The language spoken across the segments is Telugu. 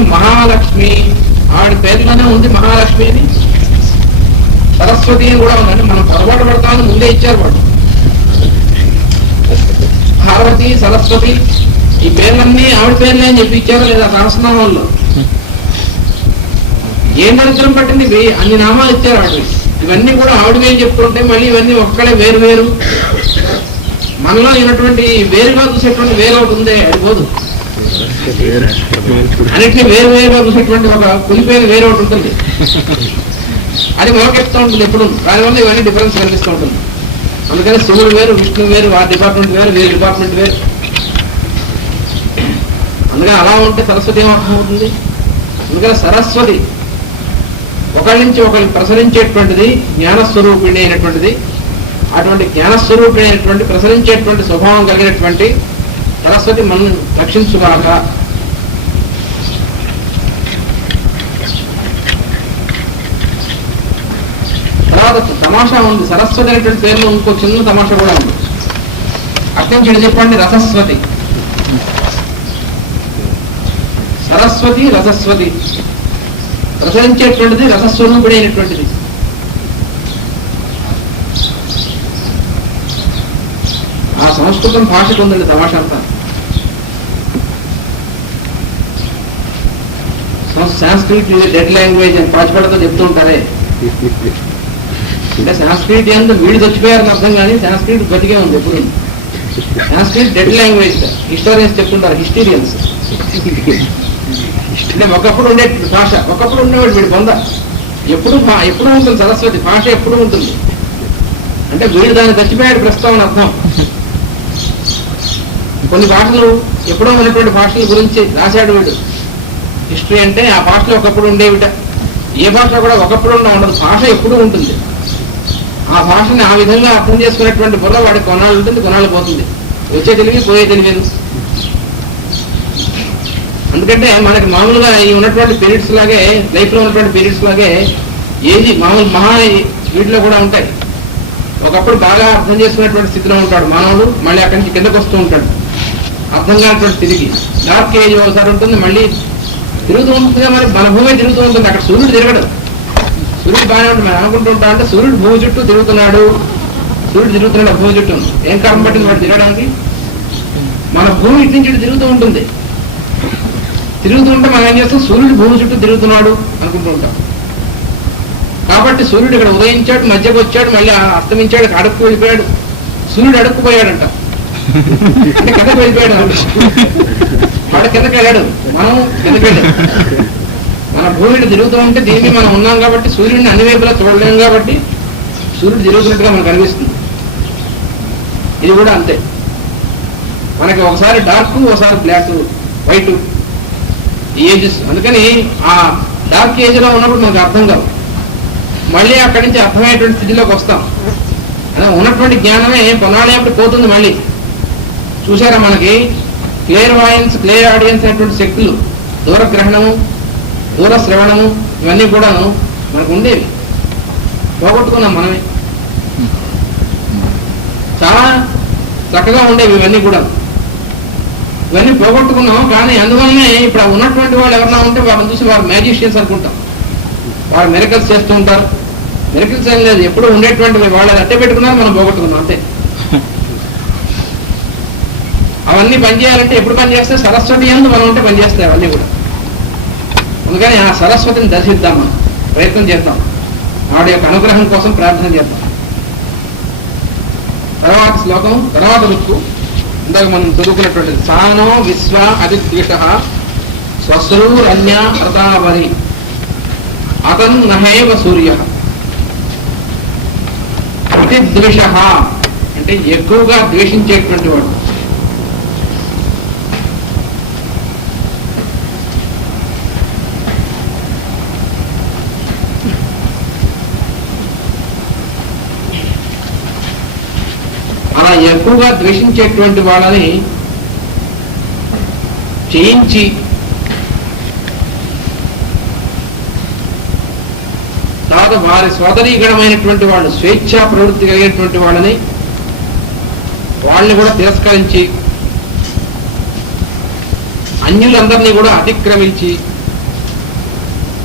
మహాలక్ష్మి ఆవిడ పేరులోనే ఉంది మహాలక్ష్మి అని, సరస్వతి అని కూడా ఉందండి. మనం పొరపాటు పడతామని ముందే ఇచ్చారు వాడు. పార్వతి, సరస్వతి ఈ పేర్లన్నీ ఆవిడ పేర్లే అని చెప్పి ఇచ్చారు లేదా సహస్రనామాల్లో. ఏం దరిద్రం పట్టింది, అన్ని నామాలు ఇచ్చారు ఆవిడ. ఇవన్నీ కూడా ఆవిడవే అని చెప్తుంటే మళ్ళీ ఇవన్నీ ఒక్కడే వేరు వేరు. మనలో అయినటువంటి వేరుగా చూసేటువంటి వేరు ఒకటి ఉందే, అది పోదు. అన్నింటినీ వేరు వేరుగా చూసేటువంటి ఒక కులిపేరు వేరు ఒకటి ఉంటుంది, అది మోకెత్తుతూ ఉంటుంది ఎప్పుడు. దానివల్ల ఇవన్నీ డిఫరెన్స్ కనిపిస్తూ ఉంటుంది. అందుకని శివుడు వేరు, విష్ణువు వేరు, ఆ డిపార్ట్మెంట్ వేరు, వీరి డిపార్ట్మెంట్ వేరు. అందుకని అలా ఉంటే సరస్వతి ఏమర్థం అవుతుంది? అందుకని సరస్వతి ఒకరి నుంచి ఒకరిని ప్రసరించేటువంటిది, జ్ఞానస్వరూపిణి అయినటువంటిది. అటువంటి జ్ఞానస్వరూపిణి అయినటువంటి ప్రసరించేటువంటి స్వభావం కలిగినటువంటి సరస్వతి మనం రక్షించుగాక. తర్వాత తమాషా ఉంది. సరస్వతి అనేటువంటి పేరులో ఇంకో చిన్న తమాషా కూడా ఉంది. అక్కడి నుంచి చెప్పండి, రసస్వతి. సరస్వతి, రసస్వతి, ప్రసరించేటువంటిది, రసస్వరూపిణి అయినటువంటిది. ఆ సంస్కృతం భాషకు ఉందండి తమాషా అంతా. సాంస్క్రిట్ డెడ్ లాంగ్వేజ్ అని పాచిపడతో చెప్తూ ఉంటారే. అంటే సాంస్క్రిట్ ఏందో వీళ్ళు చచ్చిపోయారని అర్థం, కానీ సాంస్క్రిట్ బతికే ఉంది ఎప్పుడు. సాంస్క్రిట్ డెడ్ లాంగ్వేజ్ హిస్టోరియన్స్ చెప్తుంటారు, హిస్టీరియన్స్. అంటే ఒకప్పుడు ఉండే భాష, ఒకప్పుడు ఉండేవాడు వీడు పొంద. ఎప్పుడు ఉంటుంది సరస్వతి భాష, ఎప్పుడు ఉంటుంది. అంటే వీడు దాన్ని చచ్చిపోయాడు ప్రస్తావన అర్థం. కొన్ని భాషలు ఎప్పుడో ఉన్నటువంటి భాషల గురించి రాశాడు వీడు. హిస్టరీ అంటే ఆ భాషలో ఒకప్పుడు ఉండేవిట. ఏ భాషలో కూడా ఒకప్పుడు ఉండదు, భాష ఎప్పుడూ ఉంటుంది. ఆ భాషని ఆ విధంగా అర్థం చేసుకునేటువంటి బుర్ర వాడికి కొన్నాళ్ళు ఉంటుంది, కొన్నాళ్ళు పోతుంది. వచ్చే తెలివి, పోయే తెలియదు. ఎందుకంటే మనకి మామూలుగా ఈ ఉన్నటువంటి పీరియడ్స్ లాగే, లైఫ్లో ఉన్నటువంటి పీరియడ్స్ లాగే ఏది మామూలు మహా వీటిలో కూడా ఉంటాయి. ఒకప్పుడు బాగా అర్థం చేసుకునేటువంటి స్థితిలో ఉంటాడు మానవుడు, మళ్ళీ అక్కడి నుంచి కిందకు వస్తూ ఉంటాడు అర్థం కానటువంటి స్థితికి. డార్క్ ఏజ్ ఒకసారి ఉంటుంది, మళ్ళీ తిరుగుతూ ఉంటుంది. మరి మన భూమి తిరుగుతూ ఉంటుంది, అక్కడ సూర్యుడు తిరగడు. సూర్యుడు బాగానే ఉంటుంది మనం అనుకుంటూ ఉంటాం. అంటే సూర్యుడు భూమి చుట్టూ తిరుగుతున్నాడు, సూర్యుడు తిరుగుతున్నాడు భూమి చుట్టూ. ఏం కారణం పట్టింది వాడు తిరగడానికి? మన భూమి ఇటు నుంచి ఇటు తిరుగుతూ ఉంటుంది. తిరుగుతూ ఉంటే మనం ఏం చేస్తాం, సూర్యుడు భూమి చుట్టూ తిరుగుతున్నాడు అనుకుంటూ ఉంటాం. కాబట్టి సూర్యుడు ఇక్కడ ఉదయించాడు, మధ్యకు వచ్చాడు, మళ్ళీ అస్తమించాడు, అడుక్కు వెళ్ళిపోయాడు. సూర్యుడు అడుక్కుపోయాడంట, అంటే కిందకు వెళ్ళిపోయాడు. వాడు కిందకి వెళ్ళాడు, మనం కిందకి వెళ్ళాడు. మన భూమిని తిరుగుతూ ఉంటే దీన్ని మనం ఉన్నాం కాబట్టి సూర్యుడిని అన్ని వైపులా చూడలేం కాబట్టి సూర్యుడు తిరుగుతున్నట్టుగా మనకు అనిపిస్తుంది. ఇది కూడా అంతే, మనకి ఒకసారి డార్క్, ఒకసారి బ్లాక్, వైట్ ఏజెస్. అందుకని ఆ డార్క్ ఏజ్ లో ఉన్నప్పుడు మనకు అర్థం కాదు, మళ్ళీ అక్కడి నుంచి అర్థమయ్యేటువంటి స్థితిలోకి వస్తాం. అలా ఉన్నటువంటి జ్ఞానమే కొనాలేప్పుడు పోతుంది. మళ్ళీ చూసారా, మనకి క్లియర్ వాయన్స్, క్లియర్ ఆడియన్స్ అనేటువంటి శక్తులు, దూరగ్రహణము, దూర శ్రవణము, ఇవన్నీ కూడాను మనకు ఉండేవి, పోగొట్టుకున్నాం మనమే. చాలా చక్కగా ఉండేవి ఇవన్నీ కూడా, ఇవన్నీ పోగొట్టుకున్నాం. కానీ అందువల్లనే ఇప్పుడు ఉన్నటువంటి వాళ్ళు ఎవరన్నా ఉంటే వాళ్ళని చూసి వారు మ్యాజిషియన్స్ అనుకుంటాం. వారు మిరకల్స్ చేస్తూ ఉంటారు. మిరకల్స్ ఏం లేదు, ఎప్పుడు ఉండేటువంటి వాళ్ళు అట్టే పెట్టుకున్నారు, మనం పోగొట్టుకున్నాం అంతే. అవన్నీ పనిచేయాలంటే ఎప్పుడు పనిచేస్తే సరస్వతి యందు మనం ఉంటే పనిచేస్తాయి అవన్నీ కూడా. అందుకని ఆ సరస్వతిని దర్శిద్దాం, మనం ప్రయత్నం చేద్దాం, వాడి యొక్క అనుగ్రహం కోసం ప్రార్థన చేద్దాం. తర్వాత శ్లోకం, తర్వాత రుక్కు ఇందాక మనం చదువుకున్నటువంటిది. సానో విశ్వ అతిద్విష స్వస్రూరన్య ప్రతావరి అతన్ నహేవ సూర్య. అతిద్విష అంటే ఎక్కువగా ద్వేషించేటువంటి వాడు. అలా ఎక్కువగా ద్వేషించేటువంటి వాళ్ళని చేయించి తర్వాత వారి సోదరీగణమైనటువంటి వాళ్ళు, స్వేచ్ఛా ప్రవృత్తి కలిగినటువంటి వాళ్ళని కూడా తిరస్కరించి అన్యులందరినీ కూడా అతిక్రమించి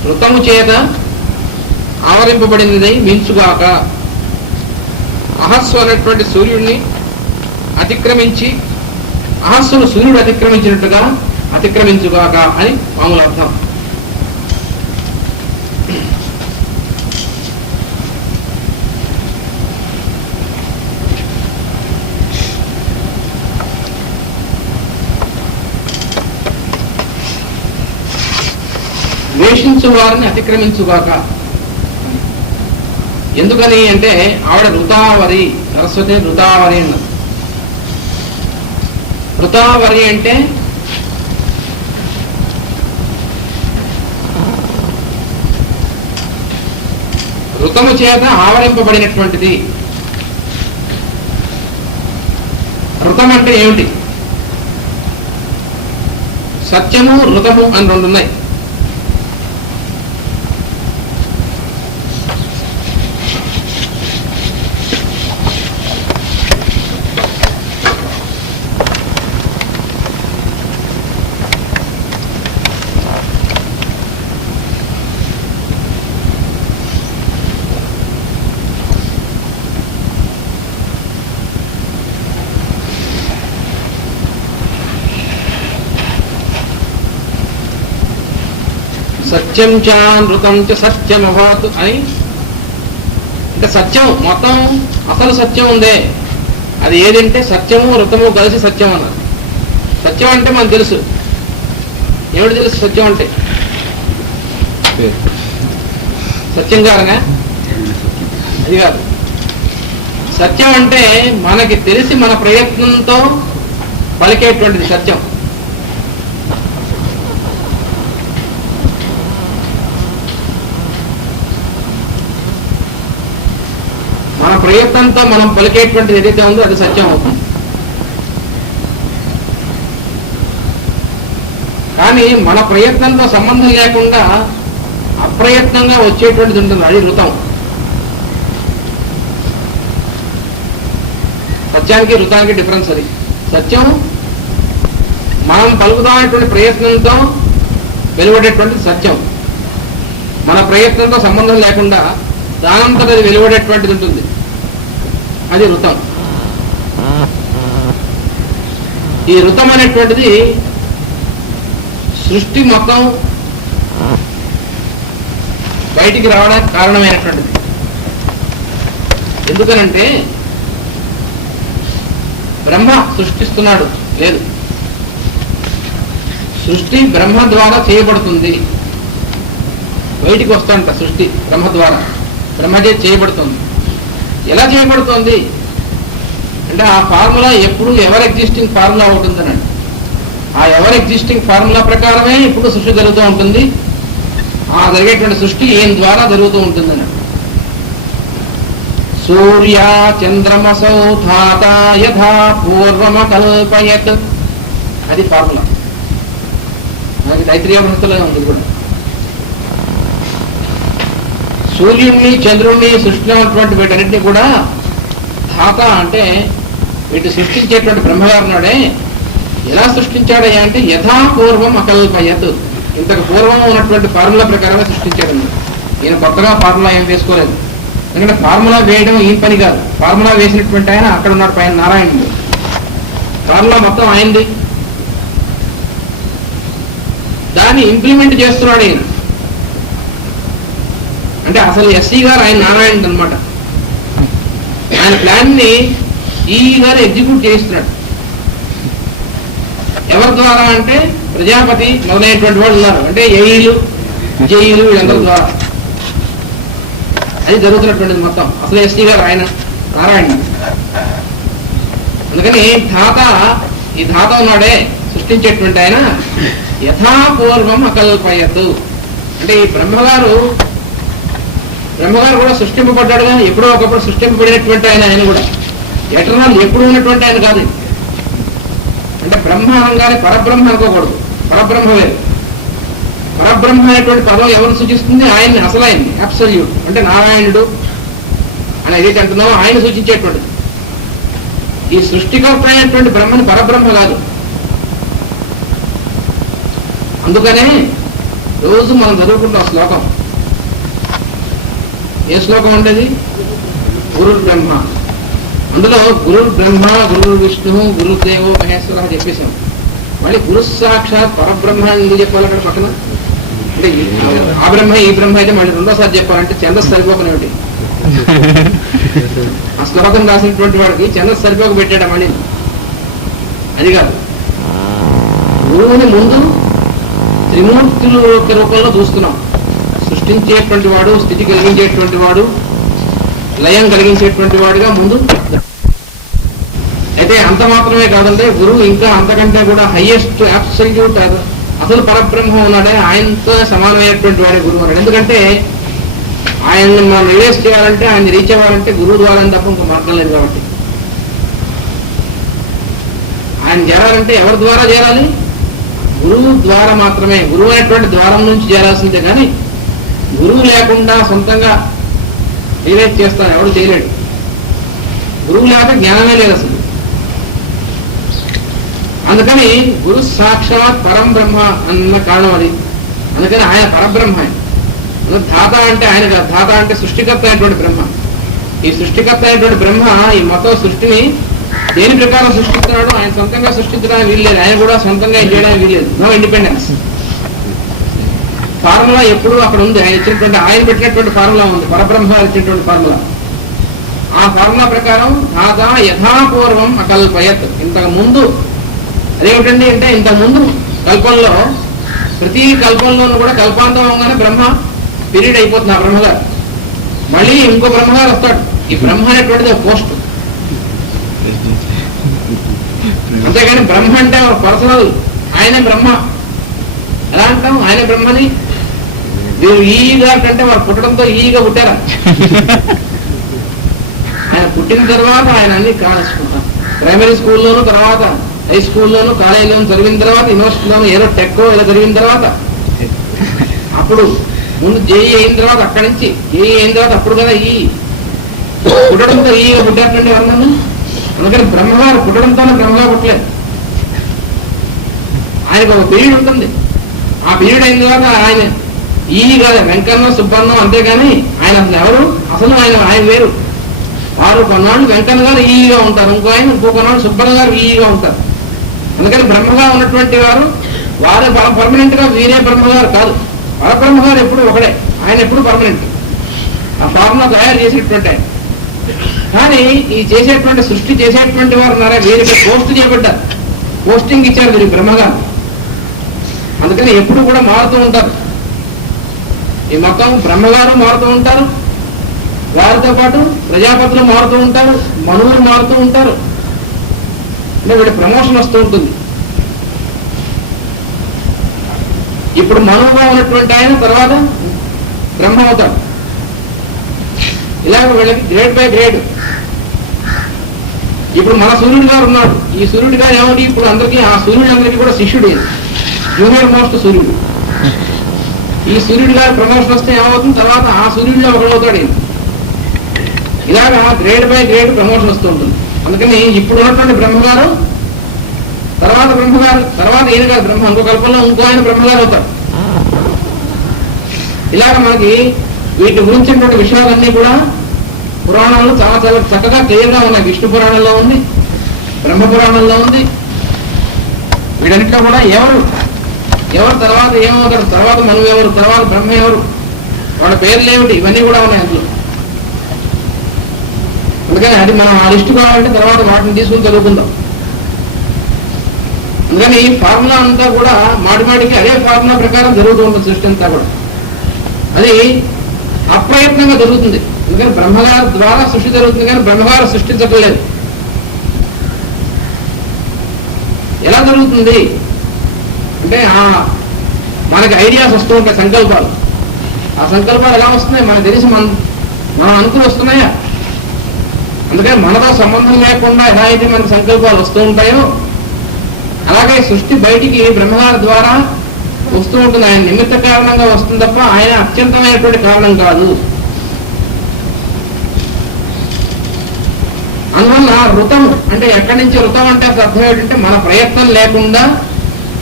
ఋతము చేత ఆవరింపబడినది మించుగాక. అహస్సు అనేటువంటి సూర్యుడిని అతిక్రమించి, అహస్సును సూర్యుడు అతిక్రమించినట్టుగా అతిక్రమించుగాక అని మామూలు అర్థం. ద్వేషించు వారిని అతిక్రమించుగాక. ఎందుకని అంటే ఆవిడ ఋతావరి, సరస్వతి ఋతావరి అన్నది. ఋతావరి అంటే ఋతము చేత ఆవరింపబడినటువంటిది. ఋతం అంటే ఏమిటి? సత్యము ఋతము అని రెండు ఉన్నాయి. సత్యం చ నృతం చ సత్యం అభాత్ అని, అంటే సత్యం మొత్తం అసలు సత్యం ఉందే అది ఏదంటే సత్యము ఋతము కలిసి సత్యం అన్నది. సత్యం అంటే మనకు తెలుసు. ఏమిటి తెలుసు సత్యం అంటే? సత్యం కాదగా, అది కాదు. సత్యం అంటే మనకి తెలిసి మన ప్రయత్నంతో పలికేటువంటిది సత్యం. మన ప్రయత్నంతో మనం పలికేటువంటిది ఏదైతే ఉందో అది సత్యం అవుతుంది. కానీ మన ప్రయత్నంతో సంబంధం లేకుండా అప్రయత్నంగా వచ్చేటువంటిది ఉంటుంది, అది ఋతం. సత్యానికి ఋతానికి డిఫరెన్స్ అది. సత్యం మనం పలుకుదామనేటువంటి ప్రయత్నంతో వెలువడేటువంటిది సత్యం. మన ప్రయత్నంతో సంబంధం లేకుండా దానంతట అది వెలువడేటువంటిది ఉంటుంది, అది ఋతం. ఈ ఋతం అనేటువంటిది సృష్టి మొత్తం బయటికి రావడానికి కారణమైనటువంటిది. ఎందుకనంటే బ్రహ్మ సృష్టిస్తున్నాడు లేదు, సృష్టి బ్రహ్మ ద్వారా చేయబడుతుంది. బయటికి వస్తాంట సృష్టి బ్రహ్మ ద్వారా, బ్రహ్మచే చేయబడుతుంది. ఎలా చేయబడుతుంది అంటే ఆ ఫార్ములా ఎప్పుడు ఎవర్ ఎగ్జిస్టింగ్ ఫార్ములా ఉంటుందనండి. ఆ ఎవర్ ఎగ్జిస్టింగ్ ఫార్ములా ప్రకారమే ఇప్పుడు సృష్టి జరుగుతూ ఉంటుంది. ఆ జరిగేటువంటి సృష్టి ఏం ద్వారా జరుగుతూ ఉంటుందనండి. సూర్య చంద్రమసౌ ధాత యథా పూర్వమకల్పయత్, అది ఫార్ములా. మనకి తైత్రీయ వృత్తులో ఉంది కూడా. సూర్యుడిని చంద్రుడిని సృష్టిలో ఉన్నటువంటి వీటన్నింటినీ కూడా ధాత అంటే వీటి సృష్టించేటువంటి బ్రహ్మగారు నాడే ఎలా సృష్టించాడయ్యా అంటే యథాపూర్వం అకల్పయత్, ఇంతకు పూర్వం ఉన్నటువంటి ఫార్ములా ప్రకారమే సృష్టించాడు. ఈయన కొత్తగా ఫార్ములా ఏం వేసుకోలేదు. ఎందుకంటే ఫార్ములా వేయడం ఈ పని కాదు. ఫార్ములా వేసినటువంటి ఆయన అక్కడ ఉన్నాడు పైన నారాయణుడు. ఫార్ములా మొత్తం ఆయనది. దాన్ని ఇంప్లిమెంట్ చేస్తున్నాడు ఈయన. అంటే అసలు ఎస్సీ గారు ఆయన నారాయణుడు అనమాట. ఆయన ప్లాన్ ని ఈ గారు ఎగ్జిక్యూట్ చేస్తున్నాడు. ఎవరి ద్వారా అంటే ప్రజాపతి మొదలైనటువంటి వాళ్ళు ఉన్నారు, అంటే ఏఈలు జేఈలు వీళ్ళందరి ద్వారా అది జరుగుతున్నటువంటిది మొత్తం. అసలు ఎస్సీ గారు ఆయన నారాయణుడు. అందుకని ధాత, ఈ ధాత ఉన్నాడే సృష్టించేటువంటి ఆయన యథాపూర్వం అకల్పయత్, అంటే ఈ బ్రహ్మగారు కూడా సృష్టింపబడ్డాడుగా. ఎప్పుడో ఒకప్పుడు సృష్టింపబడినటువంటి ఆయన కూడా ఎటర్నల్, ఎప్పుడు ఉన్నటువంటి ఆయన కాదు. అంటే బ్రహ్మ అనగానే పరబ్రహ్మ అనుకోకూడదు. పరబ్రహ్మ వేరు. పరబ్రహ్మ అనేటువంటి పదం ఎవరు సూచిస్తుంది? ఆయన్ని, అసలు ఆయన్ని, అబ్సల్యూట్ అంటే నారాయణుడు అని ఏదైతే అంటున్నామో ఆయన సూచించేటువంటిది. ఈ సృష్టికర్త అయినటువంటి బ్రహ్మని పరబ్రహ్మ కాదు. అందుకనే రోజు మనం చదువుకుంటాం శ్లోకం. ఏ శ్లోకం ఉండేది? గురుర్ బ్రహ్మ. అందులో గురుర్ బ్రహ్మ, గురుర్ విష్ణు, గురుదేవో మహేశ్వర చెప్పేశాం. మళ్ళీ గురు సాక్షాత్ పరబ్రహ్మ ఎందుకు చెప్పాలి అక్కడ పక్కన? అంటే ఆ బ్రహ్మ ఈ బ్రహ్మ అయితే మళ్ళీ రెండోసారి చెప్పాలంటే ఛందస్సు సరిపోకనేమిటి? ఆ శ్లోకం రాసినటువంటి వాడికి ఛందస్సు సరిపోక పెట్టాడు మళ్ళీ. అది కాదు, గురువుని ముందు త్రిమూర్తులు యొక్క రూపంలో చూస్తున్నాం. సృష్టించేటువంటి వాడు, స్థితి కలిగించేటువంటి వాడు, లయం కలిగించేటువంటి వాడుగా ముందు. అయితే అంత మాత్రమే కాదంటే గురువు ఇంకా అంతకంటే కూడా హైయెస్ట్ అబ్సల్యూట్ అసలు పరబ్రహ్మ ఉన్నాడే, ఆయనతో సమానమైనటువంటి వాడే గురువు అన్నాడు. ఎందుకంటే ఆయన్ని మనం రిలీజ్ చేయాలంటే, ఆయన రీచ్ అవ్వాలంటే గురువు ద్వారా తప్ప ఇంకో మార్గం లేదు. కాబట్టి ఆయన చేరాలంటే ఎవరి ద్వారా చేరాలి? గురువు ద్వారా మాత్రమే. గురువు అనేటువంటి ద్వారం నుంచి చేరాల్సిందే, కానీ గురువు లేకుండా సొంతంగా రియలైజ్ చేస్తాను ఎవరు చేయలేడు. గురువు లేక జ్ఞానమే లేదు అసలు. అందుకని గురు సాక్షాత్ పరం బ్రహ్మ అన్న కారణం అది. అందుకని ఆయన పరబ్రహ్మ. ఆయన ధాత అంటే ఆయన కాదు, ధాత అంటే సృష్టికర్త అయినటువంటి బ్రహ్మ. ఈ సృష్టికర్త అయినటువంటి బ్రహ్మ ఈ మొత్తం సృష్టిని దేని ప్రకారం సృష్టిస్తున్నాడు? ఆయన సొంతంగా సృష్టించడానికి వీల్లేదు, ఆయన కూడా సొంతంగా చేయడానికి వీల్లేదు. No independence. ఫార్ములా ఎప్పుడు అక్కడ ఉంది. ఆయన ఇచ్చినటువంటి, ఆయన పెట్టినటువంటి ఫార్ములా ఉంది, పరబ్రహ్మ ఇచ్చినటువంటి ఫార్ములా. ఆ ఫార్ములా ప్రకారం ధాత యథాపూర్వం అకల్పయత్. ఇంతకు ముందు అదేమిటండి అంటే, ఇంతకు ముందు కల్పంలో ప్రతి కల్పంలోనూ కూడా కల్పాంతం అవగానే బ్రహ్మ పీరియడ్ అయిపోతుంది. ఆ బ్రహ్మగారు మళ్ళీ ఇంకో బ్రహ్మగారు వస్తాడు. ఈ బ్రహ్మ అనేటువంటిది పోస్ట్. అంతేగాని బ్రహ్మ అంటే పర్సనల్, ఆయనే బ్రహ్మ. ఎలా అంటాం? ఆయన బ్రహ్మని. మీరు ఈగా కంటే వారు పుట్టడంతో ఈగా పుట్టారా? ఆయన పుట్టిన తర్వాత ఆయన అన్ని కాల్చుకుంటాం. ప్రైమరీ స్కూల్లోను, తర్వాత హై స్కూల్లోను, కాలేజీలోను చదివిన తర్వాత, యూనివర్సిటీలోను ఏదో టెక్కో ఏదో చదివిన తర్వాత, అప్పుడు ముందు జేఈ అయిన తర్వాత, అక్కడి నుంచి జేఈ అయిన తర్వాత అప్పుడు కదా ఈ పుట్టడంతో ఈగా పుట్టారండి ఎవరన్నా. అందుకని బ్రహ్మగారు పుట్టడంతోనే బ్రహ్మగా పుట్టలేదు. ఆయనకు ఒక పీరియడ్ ఉంటుంది. ఆ పీరియడ్ అయిన తర్వాత ఆయన ఈ కాదు వెంకన్న సుబ్బన్నం, అంతేగాని ఆయన అసలు ఎవరు? అసలు ఆయన వేరు. వారు కొన్నాళ్ళు వెంకన్న గారు ఈగా ఉంటారు, ఇంకో కొన్నాళ్ళు సుబ్బన్న గారు ఈగా ఉంటారు. అందుకని బ్రహ్మగా ఉన్నటువంటి వారు వారే పర్మనెంట్ గా, వీరే బ్రహ్మగారు కాదు. పరబ్రహ్మగారు ఎప్పుడు ఒకడే, ఆయన ఎప్పుడు పర్మనెంట్. ఆ ఫార్ములా తయారు చేసేటువంటి ఆయన. కానీ ఈ చేసేటువంటి సృష్టి చేసేటువంటి వారు ఉన్నారా, వీరికి పోస్ట్ చేయబడ్డారు, పోస్టింగ్ ఇచ్చారు వీరికి బ్రహ్మగారు. అందుకని ఎప్పుడు కూడా మారుతూ ఉంటారు. ఈ మొత్తం బ్రహ్మగారు మారుతూ ఉంటారు, వారితో పాటు ప్రజాపతులు మారుతూ ఉంటారు, మనువులు మారుతూ ఉంటారు. అంటే వీడి ప్రమోషన్ వస్తూ ఉంటుంది. ఇప్పుడు మనువుగా ఉన్నటువంటి ఆయన తర్వాత బ్రహ్మ అవుతాడు. ఇలాగ వీళ్ళకి గ్రేడ్ బై గ్రేడ్. ఇప్పుడు మన సూర్యుడు గారు ఉన్నాడు. ఈ సూర్యుడు గారు ఏమిటి? ఇప్పుడు అందరికీ, ఆ సూర్యుడు అందరికీ కూడా శిష్యుడు, జూనియర్ మోస్ట్ సూర్యుడు. ఈ సూర్యుడు గారు ప్రమోషన్ వస్తే ఏమవుతుంది? తర్వాత ఆ సూర్యుడిలో ఒకడు అవుతాడు. ఇలాగా గ్రేడ్ బై గ్రేడ్ ప్రమోషన్ వస్తూ ఉంటుంది. అందుకని ఇప్పుడు ఉన్నటువంటి బ్రహ్మగారు తర్వాత బ్రహ్మగారు, తర్వాత ఈయన గారు బ్రహ్మ, ఇంకో కల్పంలో ఇంకో ఆయన బ్రహ్మగారు అవుతాడు. ఇలాగ మనకి వీటి గురించినటువంటి విషయాలన్నీ కూడా పురాణాల్లో చాలా చాలా చక్కగా క్లియర్గా ఉన్నాయి. విష్ణు పురాణంలో ఉంది, బ్రహ్మ పురాణంలో ఉంది. వీటన్నిటిలో కూడా ఎవరు తర్వాత ఏమవుతారు, తర్వాత మనువు ఎవరు, తర్వాత బ్రహ్మ ఎవరు, వాళ్ళ పేర్లు ఏమిటి, ఇవన్నీ కూడా ఉన్నాయి అందులో. అందుకని అది మనం ఆ లిస్టు కావాలంటే తర్వాత వాటిని తీసుకుని చదువుకుందాం. అందుకని ఈ ఫార్ములా అంతా కూడా మాటిమాటికి అదే ఫార్ములా ప్రకారం జరుగుతూ ఉంటుంది సృష్టి అంతా కూడా. అది అప్రయత్నంగా జరుగుతుంది. ఎందుకని బ్రహ్మగారి ద్వారా సృష్టి జరుగుతుంది, కానీ బ్రహ్మగారు సృష్టించటం లేదు. ఎలా జరుగుతుంది అంటే, మనకి ఐడియాస్ వస్తూ ఉంటాయి, సంకల్పాలు. ఆ సంకల్పాలు ఎలా వస్తున్నాయి మనకు తెలిసి మనం అనుకుని వస్తున్నాయా? అందుకని మనతో సంబంధం లేకుండా ఎలా అయితే మనకి సంకల్పాలు వస్తూ ఉంటాయో, అలాగే సృష్టి బయటికి బ్రహ్మగారి ద్వారా వస్తూ ఉంటుంది. ఆయన నిమిత్త కారణంగా వస్తుంది తప్ప ఆయన అత్యంతమైనటువంటి కారణం కాదు. అందువల్ల ఋతం అంటే, ఎక్కడి నుంచి ఋతం అంటే అసలు అర్థం ఏంటంటే, మన ప్రయత్నం లేకుండా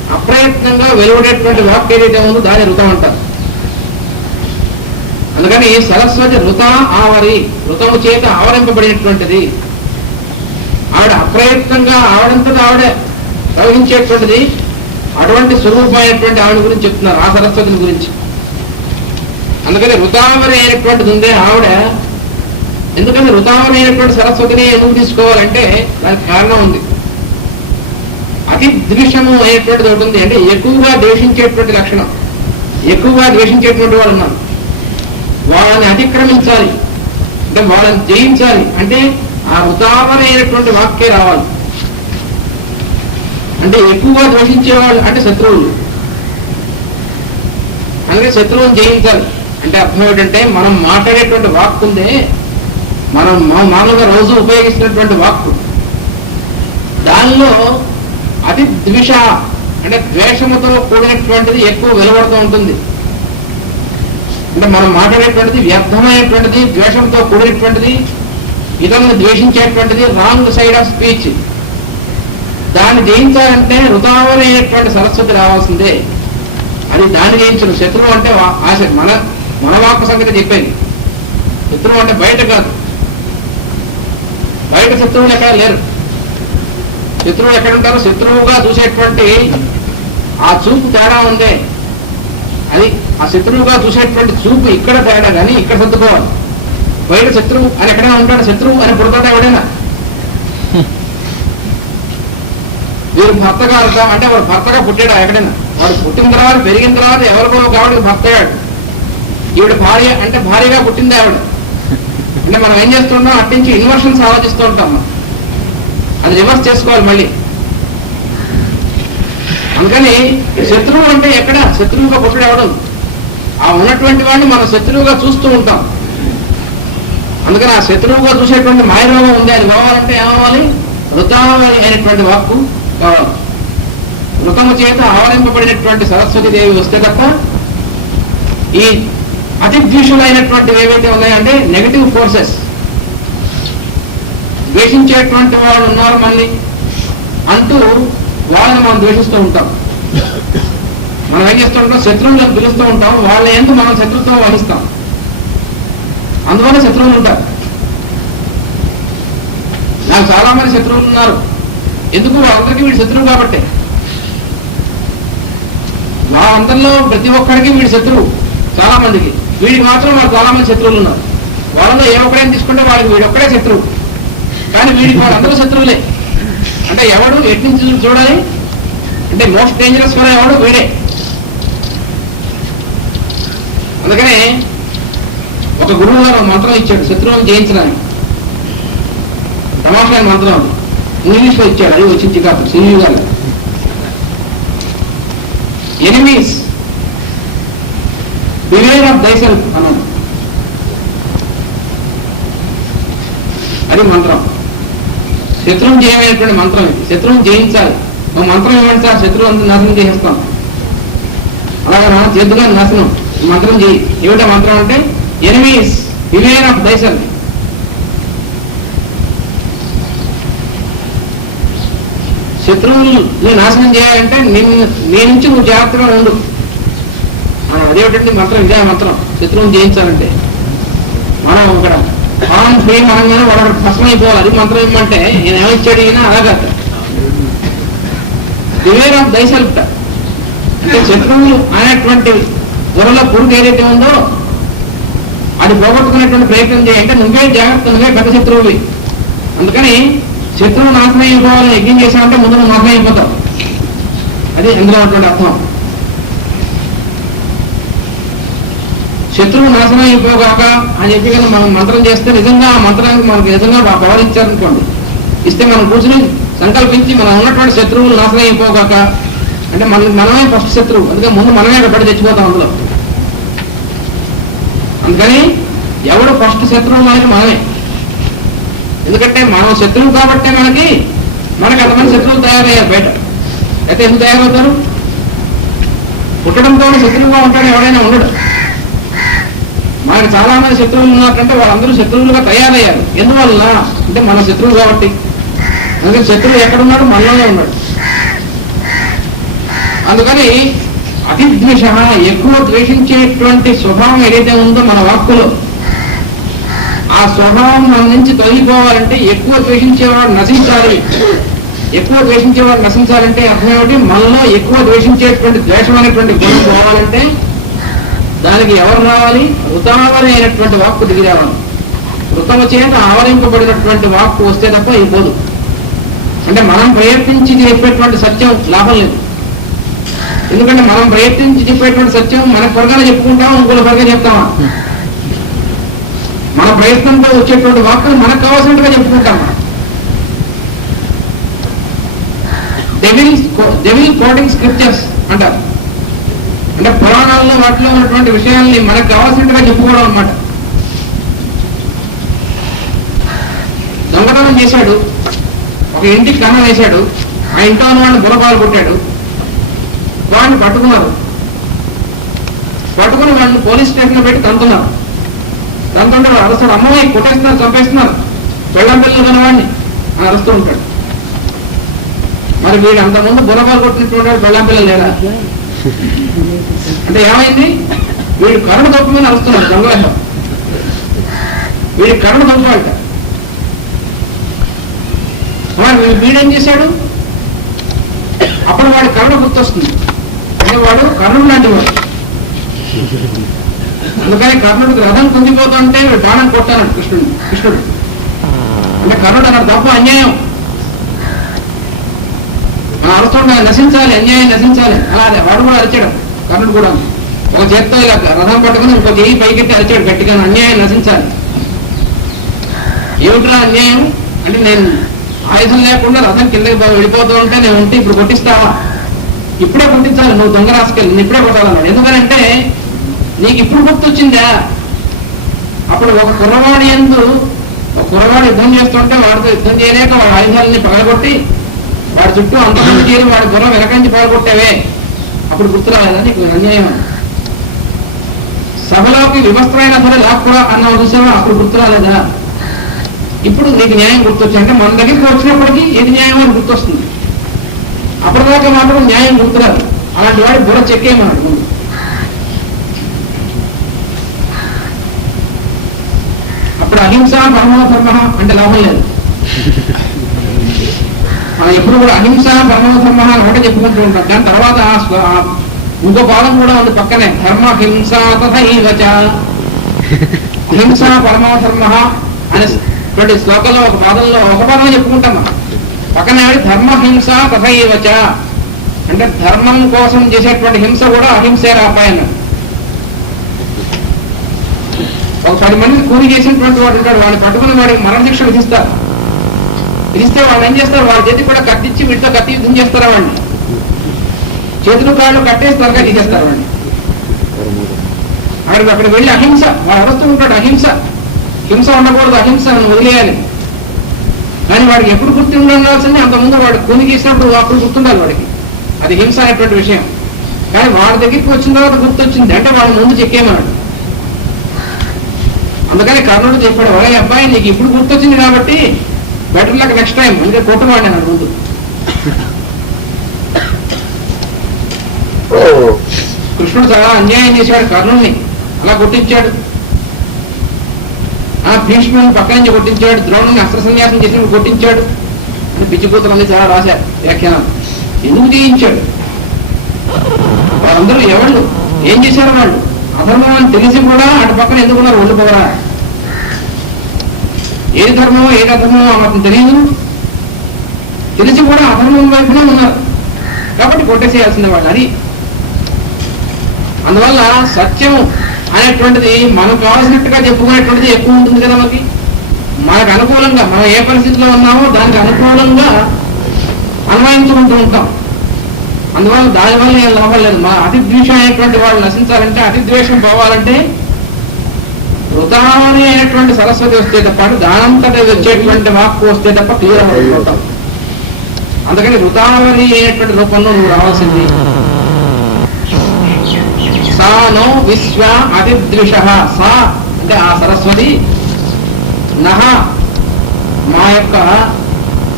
అప్రయత్నంగా వెలువడేటువంటి వాక్ ఏదైతే ఉందో దాని ఋతం అంటారు. అందుకని సరస్వతి ఋత ఆవరి, ఋతము చేత ఆవరింపబడినటువంటిది. ఆవిడ అప్రయత్నంగా ఆవిడంతటా ఆవిడ ప్రవహించేటువంటిది. అటువంటి స్వరూపమైనటువంటి ఆవిడ గురించి చెప్తున్నారు, ఆ సరస్వతిని గురించి. అందుకని ఋతావరి అయినటువంటిది ఉందే ఆవిడ. ఎందుకంటే ఋతావరి అయినటువంటి సరస్వతిని ఎందుకు తీసుకోవాలంటే దానికి కారణం ఉంది. అతి ద్వేషము అయినటువంటిది ఒకటి ఉంది. అంటే ఎక్కువగా ద్వేషించేటువంటి లక్షణం, ఎక్కువగా ద్వేషించేటువంటి వాళ్ళు ఉన్నారు. వాళ్ళని అతిక్రమించాలి అంటే వాళ్ళని జయించాలి అంటే ఆ ఋతావరి అయినటువంటి వాక్యే రావాలి. అంటే ఎక్కువగా ద్వేషించేవాళ్ళు అంటే శత్రువులు. అందుకే శత్రువుని జయించాలి అంటే అర్థం ఏమిటంటే మనం మాట్లాడేటువంటి వాక్కు ఉందే, మనం మామూలుగా రోజు ఉపయోగిస్తున్నటువంటి వాక్కు, దానిలో అతి ద్వేష అంటే ద్వేషముతో కూడినటువంటిది ఎక్కువ వెలువడుతూ ఉంటుంది. అంటే మనం మాట్లాడేటువంటిది వ్యర్థమైనటువంటిది, ద్వేషంతో కూడినటువంటిది, ఇతరులను ద్వేషించేటువంటిది, రాంగ్ సైడ్ ఆఫ్ స్పీచ్. దాన్ని జయించాలంటే ఋతావరి అయినటువంటి సరస్వతి రావాల్సిందే. అది దాన్ని జయించను. శత్రువు అంటే ఆశ, మన వాక్కు సంగతి చెప్పేది. శత్రువు అంటే బయట కాదు, బయట శత్రువులు ఎక్కడ లేరు. శత్రువులు ఎక్కడ ఉంటారు? శత్రువుగా చూసేటువంటి ఆ చూపు తేడా ఉందే, అది ఆ శత్రువుగా చూసేటువంటి చూపు ఇక్కడ తేడా, కానీ ఇక్కడ సర్దుకోవాలి. బయట శత్రువు అని ఎక్కడైనా ఉంటాడు, శత్రువు అని పుడతాడు ఎవడైనా. వీరు భర్తగా అవుతాం అంటే వాడు భర్తగా పుట్టాడు ఎక్కడైనా. వాడు పుట్టిన తర్వాత పెరిగిన తర్వాత ఎవరికో కాబట్టి భర్త అయ్యాడు. ఈవిడ భార్య అంటే భార్యగా పుట్టింది ఆవిడ. అంటే మనం ఏం చేస్తుంటాం, అట్నుంచి ఇన్వర్షన్స్ ఆలోచిస్తూ ఉంటాం. అది రివర్స్ చేసుకోవాలి మళ్ళీ. అందుకని శత్రువు అంటే ఎక్కడ శత్రువుగా పుట్టడు ఎవడం, ఆ ఉన్నటువంటి వాడిని మనం శత్రువుగా చూస్తూ ఉంటాం. అందుకని ఆ శత్రువుగా చూసేటువంటి మాయరోగం ఉంది. అది పోవాలంటే ఏమవ్వాలి? ఋతావరి అయినటువంటి వాక్కు కావాలి. ఋతము చేత ఆవరింపబడినటువంటి సరస్వతి దేవి వస్తే తప్ప ఈ అతి ద్వేషులైనటువంటివి ఏవైతే ఉన్నాయంటే నెగటివ్ ఫోర్సెస్, ద్వేషించేటువంటి వాళ్ళు ఉన్నారు మళ్ళీ అంటూ వాళ్ళని మనం ద్వేషిస్తూ ఉంటాం. మనం ఏం చేస్తూ ఉంటాం, శత్రువులను పిలుస్తూ ఉంటాం. వాళ్ళ ఎందుకు మనం శత్రుత్వం వహిస్తాం. అందువల్ల శత్రువులు ఉంటారు. నాకు చాలా మంది శత్రువులు ఉన్నారు. ఎందుకు? వాళ్ళందరికీ వీడు శత్రువు కాబట్టి. వాళ్ళందరిలో ప్రతి ఒక్కడికి వీడు శత్రువు, చాలా మందికి. వీడికి మాత్రం వాళ్ళు చాలా మంది శత్రువులు ఉన్నారు. వాళ్ళలో ఏ ఒక్కడైనా తీసుకుంటే వాళ్ళకి వీడు ఒక్కడే శత్రువు, కానీ వీడికి వాళ్ళందరూ శత్రువులే. అంటే ఎవడు ఎటు నుంచి చూడాలి అంటే మోస్ట్ డేంజరస్ కూడా ఎవడు వీడే. అందుకనే ఒక గురువు గారు మంత్రం ఇచ్చాడు శత్రువులను జయించడానికి. తమాషా మంత్రం ఇంగ్లీష్ లో ఇచ్చాడు. అది వచ్చింది కాదు సినిమా గారు. ఎనిమీస్ బివేర్ ఆఫ్ దైసెల్ఫ్ అన్నాడు. అది మంత్రం, శత్రువుని జయమైనటువంటి మంత్రం ఇది. శత్రువుని జయించాలి. ఒక మంత్రం ఇవ్వండి సార్, శత్రువు అంతా నాశనం చేసేస్తాం. అలాగే చేద్దుగా నాశనం మంత్రం చేయి. ఏమిటా మంత్రం అంటే ఎనిమీస్ బివేర్ ఆఫ్ దైసెల్ఫ్. శత్రువులు నాశనం చేయాలంటే నీ నుంచి నువ్వు జాగ్రత్తగా ఉండు. అదేమిటంటే మంత్రం, ఇదే మంత్రం. శత్రువుని జయించాలంటే మనం ఇక్కడ ఆన్ ప్రేమ అనగానే వాడు భస్మం అయిపోవాలి. అది మంత్రం ఇవ్వమంటే నేను ఏమిచ్చాడు ఈయన అలాగా. బివేర్ ఆఫ్ దైసెల్ఫ్ అంటే శత్రువులు అనేటువంటి త్వరలో పురుగు ఏదైతే ఉందో అది పోగొట్టుకునేటువంటి ప్రయత్నం చేయాలంటే నువ్వే జాగ్రత్త, నువ్వే పెద్ద శత్రువువి. అందుకని శత్రువు నాశనం అయిపోవాలని యజ్ఞం చేశానంటే ముందు నువ్వు నాశనం అయిపోతావు. అది అందులో ఉన్నటువంటి అర్థం. శత్రువు నాశనం అయిపోగాక అని చెప్పి కనుక మనం మంత్రం చేస్తే నిజంగా ఆ మంత్రానికి మనకు నిజంగా పవర్ ఇచ్చారనుకోండి, ఇస్తే మనం కూర్చుని సంకల్పించి మనం ఉన్నటువంటి శత్రువులు నాశనం అయిపోగాక అంటే మనమే ఫస్ట్ శత్రువు. అందుకే ముందు మనమే పడి తెచ్చిపోతాం అందులో. అందుకని ఎవడు ఫస్ట్ శత్రువు అనేది మనమే. ఎందుకంటే మనం శత్రువు కాబట్టే మనకి అంతమంది శత్రువులు తయారయ్యారు బయట. అయితే ఎందుకు తయారవుతారు? పుట్టడంతో శత్రువుగా ఉంటాడు ఎవడైనా ఉండడు. మనకి చాలా మంది శత్రువులు ఉన్నారంటే వాళ్ళందరూ శత్రువులుగా తయారయ్యారు. ఎందువల్ల అంటే మన శత్రువు కాబట్టి. అందుకని శత్రువు ఎక్కడున్నాడు? మనలోనే ఉన్నాడు. అందుకని అతిద్వేష, ఎక్కువ ద్వేషించేటువంటి స్వభావం ఏదైతే ఉందో మన వాక్కులో, ఆ స్వభావం మన నుంచి తొలగిపోవాలంటే ఎక్కువ ద్వేషించేవాడు నశించాలి. ఎక్కువ ద్వేషించేవాడు నశించాలంటే అర్థం ఏమిటి? మనలో ఎక్కువ ద్వేషించేటువంటి ద్వేషం అనేటువంటి గుణం పోవాలంటే దానికి ఎవరు రావాలి? ఋతావరి అయినటువంటి వాక్కు దిగి రావాలి. ఋతమ చేత ఆవరింపబడినటువంటి వాక్కు వస్తే తప్ప అయిపోదు. అంటే మనం ప్రయత్నించి చెప్పేటువంటి సత్యం లాభం లేదు. ఎందుకంటే మనం ప్రయత్నించి చెప్పేటువంటి సత్యం మన త్వరగానే చెప్పుకుంటామా, ఇంకోటి త్వరగా చెప్తామా? మన ప్రయత్నంతో వచ్చేటువంటి వాక్కులు మనకు కావాల్సినట్టుగా చెప్పుకుంటామా? డెవిల్ కోటింగ్ స్క్రిప్చర్స్ అంటారు. అంటే పురాణాల్లో వాటిలో ఉన్నటువంటి విషయాల్ని మనకు కావాల్సినట్టుగా చెప్పుకోవడం అన్నమాట. దొంగతనం చేశాడు, ఒక ఇంటికి కన్నం వేశాడు, ఆ ఇంట్లో ఉన్న వాడిని బుర్రపాలు కొట్టాడు, వాడిని పట్టుకున్నారు. పట్టుకుని వాడిని పోలీస్ స్టేషన్లో పెట్టి తంతున్నారు. తంతుంటే వాడు అరుస్తాడు, అమ్మాయి కొట్టేస్తున్నారు, చంపేస్తున్నారు, పెళ్ళం పిల్లలు కనవాడిని అని అరుస్తూ ఉంటాడు. మరి వీడు అంతకుముందు బుర్రపాలు కొట్టినటువంటి పెళ్ళం పిల్లలు లేదా? అంటే ఏమైంది? వీడు కరుణ తప్పు మీద అరుస్తున్నాడు దొంగ. వీడి కరుణ తప్పు. వీడేం చేశాడు? అప్పుడు వాడి కరుణ గుర్తొస్తుంది. అంటే వాడు కర్ణుడు లాంటి వాడు. అందుకని కర్ణుడికి రథం కుంగిపోతుంటే బాణం కొట్టాడు కృష్ణుడు. అంటే కర్ణుడు అన్నాడు తప్పు, అన్యాయం, అరుస్తుండే నశించాలి, అన్యాయం నశించాలి. అలాగే వాడు కూడా అరిచాడు. కర్ణుడు కూడా ఒక చేత్తో ఇలా రథం పట్టుకుని ఇంకో చెయ్యి పైకెత్తి అరిచాడు గట్టిగా, అన్యాయం నశించాలి. ఏమిట్రా అన్యాయం అంటే, నేను ఆయుధం లేకుండా రథం కిందకి వెళ్ళిపోతూ ఉంటే నేను ఉంటే ఇప్పుడు కొట్టిస్తావా? ఇప్పుడే కొట్టించాలి, నువ్వు దొంగ రాసుకెళ్ళి ఇప్పుడే కొట్టాలన్నాడు. ఎందుకంటే నీకు ఇప్పుడు గుర్తొచ్చిందా? అప్పుడు ఒక కుర్రవాడి ఒక కుర్రవాడు యుద్ధం చేస్తుంటే వాడితో యుద్ధం చేయలేక వాడి ఆయుధాలని పగలగొట్టి వాడి చుట్టూ అంతమంది చేరి వాడి గుర్రం వెనకంచి పగలగొట్టావే, అప్పుడు గుర్తు రాలేదా నీకు అన్యాయం? సభలోకి వివస్త్రైనా సరే లాక్కురా అన్న చూసావా, అప్పుడు గుర్తు రాలేదా? ఇప్పుడు నీకు న్యాయం గుర్తొచ్చి, అంటే మన దగ్గరికి వచ్చినప్పటికీ ఏది న్యాయం అని గుర్తొస్తుంది. అప్పటిదాకా మాత్రం న్యాయం గుర్తురాదు. అలాంటి వాడి బుర్ర చెక్కేయమన్నాడు ముందు. అప్పుడు అహింస పరమో ధర్మ అంటే లాభం లేదు. మనం ఎప్పుడు కూడా అహింస పరమో ధర్మ అని ఒకటే చెప్పుకుంటూ ఉంటాం. దాని తర్వాత ఇంకో పాదం కూడా ఉంది పక్కనే, ధర్మ హింస తథైవచ. హింస పరమో ధర్మ అనే శ్లోకంలో ఒక పాదంలో చెప్పుకుంటాం. పక్కనే ధర్మ హింస తథైవచ అంటే ధర్మం కోసం చేసేటువంటి హింస కూడా అహింసే రాపాయన. ఒక 10 మందిని కూలి చేసినటువంటి వాడు ఉంటాడు, వాడిని పట్టుకుని వాడికి మరణశిక్ష విధిస్తే వాళ్ళు ఏం చేస్తారు? వాళ్ళ చేతికి కూడా కత్తిచ్చి వీటితో కత్తి యుద్ధం చేస్తారా? వాడిని చేతులు కాళ్ళు కట్టేసి త్వరగా తీసేస్తారు వాడిని. అక్కడికి వెళ్ళి అహింస వాడు అరుస్తూ ఉంటాడు, హింస ఉండకూడదు, అహింస వదిలేయాలి. కానీ వాడికి ఎప్పుడు గుర్తు ఉండాల్సింది అంతకుముందు వాడు కూని గీసినప్పుడు అప్పుడు గుర్తుండాలి వాడికి, అది హింస అనేటువంటి విషయం. కానీ వాడి దగ్గరికి వచ్చిన తర్వాత గుర్తొచ్చింది అంటే వాడి ముందు చెక్కేమన్నాడు. అందుకని కర్ణుడు చెప్పాడు, ఒరే అబ్బాయి నీకు ఇప్పుడు గుర్తొచ్చింది కాబట్టి బెటర్ లక్ నెక్స్ట్ టైం అంటే కొట్టవాడిని అన్నాడు ముందు. కృష్ణుడు చాలా అన్యాయం చేశాడు, కర్ణుడిని అలా కొట్టించాడు. భీష్ముని పక్క నుంచి కొట్టించాడు, ద్రోణుని అస్త్ర సన్యాసం చేసినప్పుడు కొట్టించాడు. పిచ్చిపోతులన్నీ చాలా రాశారు వ్యాఖ్యానాలు. ఎందుకు చేయించాడు? వాళ్ళందరూ ఎవళ్ళు ఏం చేశారు? వాళ్ళు అధర్మం అని తెలిసి కూడా అటు పక్కన ఎందుకున్నారు? ఒళ్ళు పోరా, ఏది ధర్మమో ఏది అధర్మమో అతను తెలియదు, తెలిసి కూడా అధర్మం వైపునే ఉన్నారు కాబట్టి కొట్టేసేయాల్సిందే వాళ్ళు. అది అందువల్ల సత్యం అనేటువంటిది మనకు కావాల్సినట్టుగా చెప్పుకునేటువంటిది ఎక్కువ ఉంటుంది కదా. మనకు అనుకూలంగా మనం ఏ పరిస్థితిలో ఉన్నామో దానికి అనుకూలంగా అన్వయించుకుంటూ ఉంటాం. అందువల్ల దానివల్ల ఏం లాభం లేదు. మన అతిద్వేషం అయినటువంటి వాళ్ళు నశించాలంటే, అతిద్వేషం పోవాలంటే వృతాని అయినటువంటి సరస్వతి వస్తే తప్ప, దానంతట వచ్చేటువంటి వాక్కు వస్తే తప్ప క్లియర్ అవుతాం. అందుకని వృతాని అయినటువంటి రూపంలో నువ్వు రావాల్సింది. సా నో విశ్వ అతిద్విష, సా అంటే ఆ సరస్వతి, నహ మా యొక్క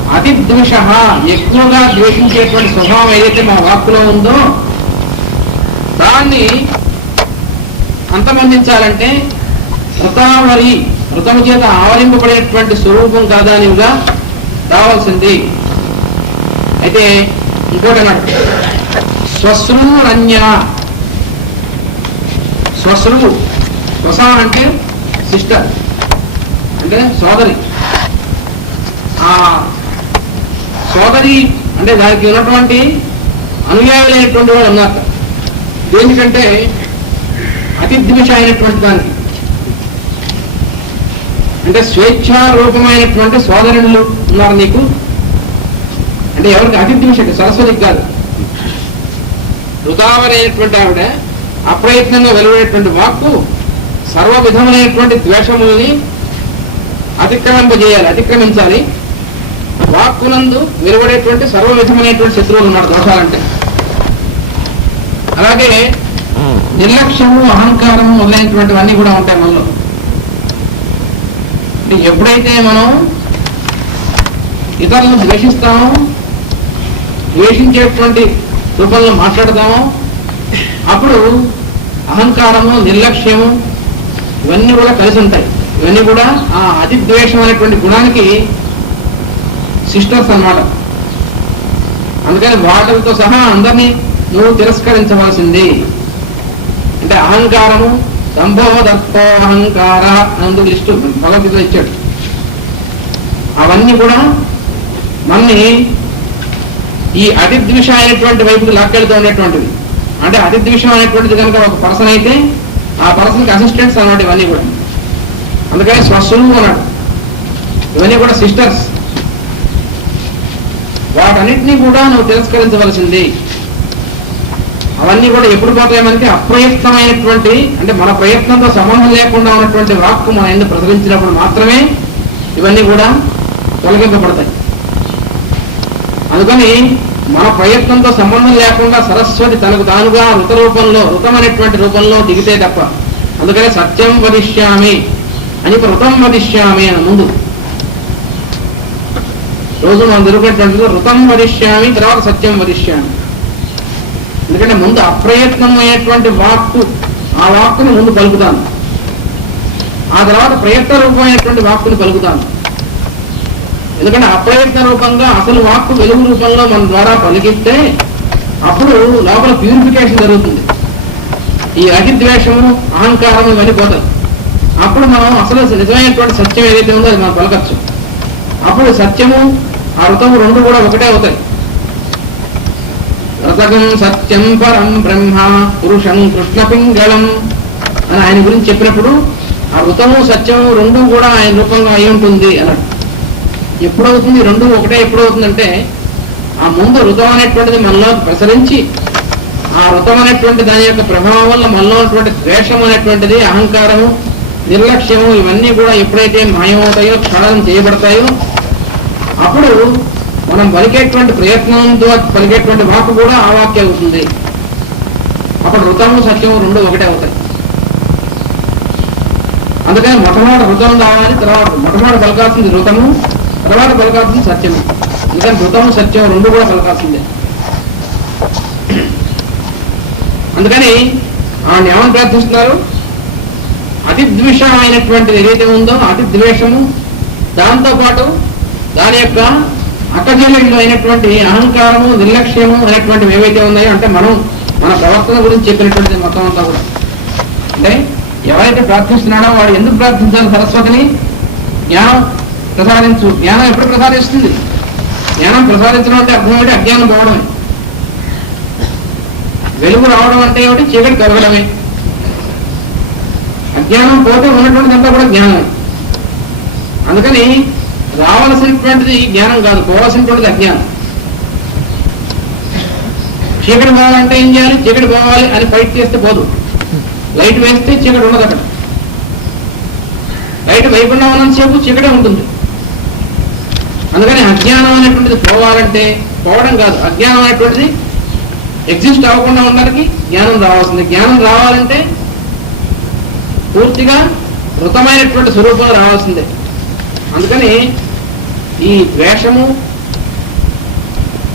అతిద్వేష, ఎక్కువగా ద్వేషించేటువంటి స్వభావం ఏదైతే మా వాక్కులో ఉందో దాన్ని అంతమందించాలంటే ఋతావరి, ఋతము చేత ఆవరింపబడేటువంటి స్వరూపం కాదానివిగా రావాల్సింది. అయితే ఇంకోటి అన్నాడు, శ్వశ్రురన్య, శ్వశ్రువు, శ్వస అంటే సిస్టర్ అంటే సోదరి. ఆ సోదరి అంటే దానికి ఉన్నటువంటి అనుయాయులైనటువంటి వాడు ఉన్నారు. దేనికంటే అతిద్వేష అయినటువంటి దానికి, అంటే స్వేచ్ఛారూపమైనటువంటి సోదరులు ఉన్నారు నీకు. అంటే ఎవరికి? అతిద్వేషకి, సరస్వతికి కాదు. ఋతావరైనటువంటి ఆవిడ అప్రయత్నంగా వెలువడేటువంటి వాక్కు సర్వ విధములైనటువంటి ద్వేషములని అతిక్రమించాలి. వాక్కునందు వెలువడేటువంటి సర్వ విధమైనటువంటి శత్రువులు ఉన్నారు దోషాలంటే. అలాగే నిర్లక్ష్యము, అహంకారము మొదలైనటువంటివన్నీ కూడా ఉంటాయి మనలో. ఎప్పుడైతే మనం ఇతరులను ద్వేషిస్తామో, ద్వేషించేటువంటి రూపంలో మాట్లాడతామో అప్పుడు అహంకారము, నిర్లక్ష్యము ఇవన్నీ కూడా కలిసి ఉంటాయి. ఇవన్నీ కూడా ఆ అతిద్వేషం అనేటువంటి గుణానికి సిస్టర్స్ అన్నమాట. అందుకని వాటితో సహా అందరినీ నువ్వు తిరస్కరించవలసింది. అంటే అహంకారము, దంభో దర్పో అహంకార అందు లిస్టు భగవద్గీతలో ఇచ్చాడు. అవన్నీ కూడా మనని ఈ అతిద్వేషం అయినటువంటి వైపుకి లాక్కెళ్తూ ఉండేటువంటిది. అంటే అతిద్వేషం అనేటువంటిది కనుక ఒక పర్సన్ అయితే ఆ పర్సన్కి అసిస్టెంట్స్ అన్నమాట ఇవన్నీ కూడా. అందుకని స్వస్వరూపు అన్నాడు. ఇవన్నీ కూడా సిస్టర్స్. వాటన్నిటినీ కూడా నువ్వు తిరస్కరించవలసింది. అవన్నీ కూడా ఎప్పుడు పోతాయి మనకి? అప్రయత్నమైనటువంటి, అంటే మన ప్రయత్నంతో సంబంధం లేకుండా ఉన్నటువంటి వాక్కు మన ఎందుకు ప్రసరించినప్పుడు మాత్రమే ఇవన్నీ కూడా తొలగింపబడతాయి. అందుకని మన ప్రయత్నంతో సంబంధం లేకుండా సరస్వతి తనకు తానుగా ఋత రూపంలో, ఋతం అనేటువంటి రూపంలో దిగితే తప్ప. అందుకని సత్యం వదిష్యామి అని, ఋతం వదిష్యామి అని ముందు రోజు మనం జరుగుతున్నటువంటి ఋతం వదిష్యామి, తర్వాత సత్యం వదిష్యామి. ఎందుకంటే ముందు అప్రయత్నమైనటువంటి వాక్కు, ఆ వాక్కును ముందు పలుకుతాను, ఆ తర్వాత ప్రయత్న రూపమైనటువంటి వాక్కును పలుకుతాను. ఎందుకంటే అప్రయత్న రూపంగా అసలు వాక్కు వెలుగు రూపంలో మన ద్వారా పలికిస్తే అప్పుడు లోపల ప్యూరిఫికేషన్ జరుగుతుంది. ఈ అతిద్వేషము, అహంకారము ఇవన్నీ పోతాయి. అప్పుడు మనం అసలు నిజమైనటువంటి సత్యం ఏదైతే ఉందో అది మనం పలకచ్చు. అప్పుడు సత్యము, ఆ ఋతము రెండు కూడా ఒకటే అవుతాయి. రతకం సత్యం పరం బ్రహ్మ పురుషం కృష్ణ పింగళం అని ఆయన గురించి చెప్పినప్పుడు ఆ ఋతము, సత్యము రెండు కూడా ఆయన రూపంగా అయి ఉంటుంది అన్నాడు. ఎప్పుడవుతుంది? రెండు ఒకటే ఎప్పుడవుతుందంటే ఆ ముందు ఋతం అనేటువంటిది మనలో ప్రసరించి ఆ ఋతం అనేటువంటి దాని యొక్క ప్రభావం వల్ల మనలో ఉన్నటువంటి ద్వేషం అనేటువంటిది, అహంకారము, నిర్లక్ష్యము ఇవన్నీ కూడా ఎప్పుడైతే మాయమవుతాయో, క్షాళనం చేయబడతాయో అప్పుడు మనం పలికేటువంటి ప్రయత్నంతో పలికేటువంటి వాక్కు కూడా ఆ వాక్య అవుతుంది. అప్పుడు ఋతము, సత్యము రెండు ఒకటే అవుతాయి. అందుకని మొట్టమొదటి ఋతం రావాలి, తర్వాత మొట్టమొదటి పలకాల్సింది ఋతము, తర్వాత పలకాల్సింది సత్యము. అందుకని ఋతము, సత్యం రెండు కూడా పలకాల్సిందే. అందుకని ఆయన ఏమని ప్రార్థిస్తున్నారు? అతిద్వేషమైనటువంటిది ఏదైతే ఉందో అతిద్వేషము, దాంతోపాటు దాని యొక్క అక్కజల్లు అయినటువంటి అహంకారము, నిర్లక్ష్యము అనేటువంటివి ఏవైతే ఉన్నాయో, అంటే మనం మన ప్రవర్తన గురించి చెప్పినటువంటిది మొత్తం అంతా కూడా. అంటే ఎవరైతే ప్రార్థిస్తున్నాడో వాడు ఎందుకు ప్రార్థించాలి? సరస్వతిని జ్ఞానం ప్రసాదించు. జ్ఞానం ఎప్పుడు ప్రసాదిస్తుంది? జ్ఞానం ప్రసాదించడం అంటే అర్థం ఏంటి? అజ్ఞానం పోవడమే. వెలుగు రావడం అంటే ఏమిటి? చీకటి కలగడమే. అజ్ఞానం పోతే ఉన్నటువంటిదంతా కూడా జ్ఞానమే. అందుకని రావాల్సినటువంటిది జ్ఞానం కాదు, పోవాల్సినటువంటిది అజ్ఞానం. చీకటి పోవాలంటే ఏం చేయాలి? చీకటి పోవాలి అని ఫైట్ చేస్తే పోదు. లైట్ వేస్తే చీకటి ఉండదు అక్కడ. లైట్ వేయకుండా ఉన్నంతసేపు చీకటే ఉంటుంది. అందుకని అజ్ఞానం అనేటువంటిది పోవాలంటే, పోవడం కాదు, అజ్ఞానం అనేటువంటిది ఎగ్జిస్ట్ అవ్వకుండా ఉండడానికి జ్ఞానం రావాల్సింది. జ్ఞానం రావాలంటే పూర్తిగా ఋతమైనటువంటి స్వరూపంలో రావాల్సిందే. అందుకని ఈ ద్వేషము,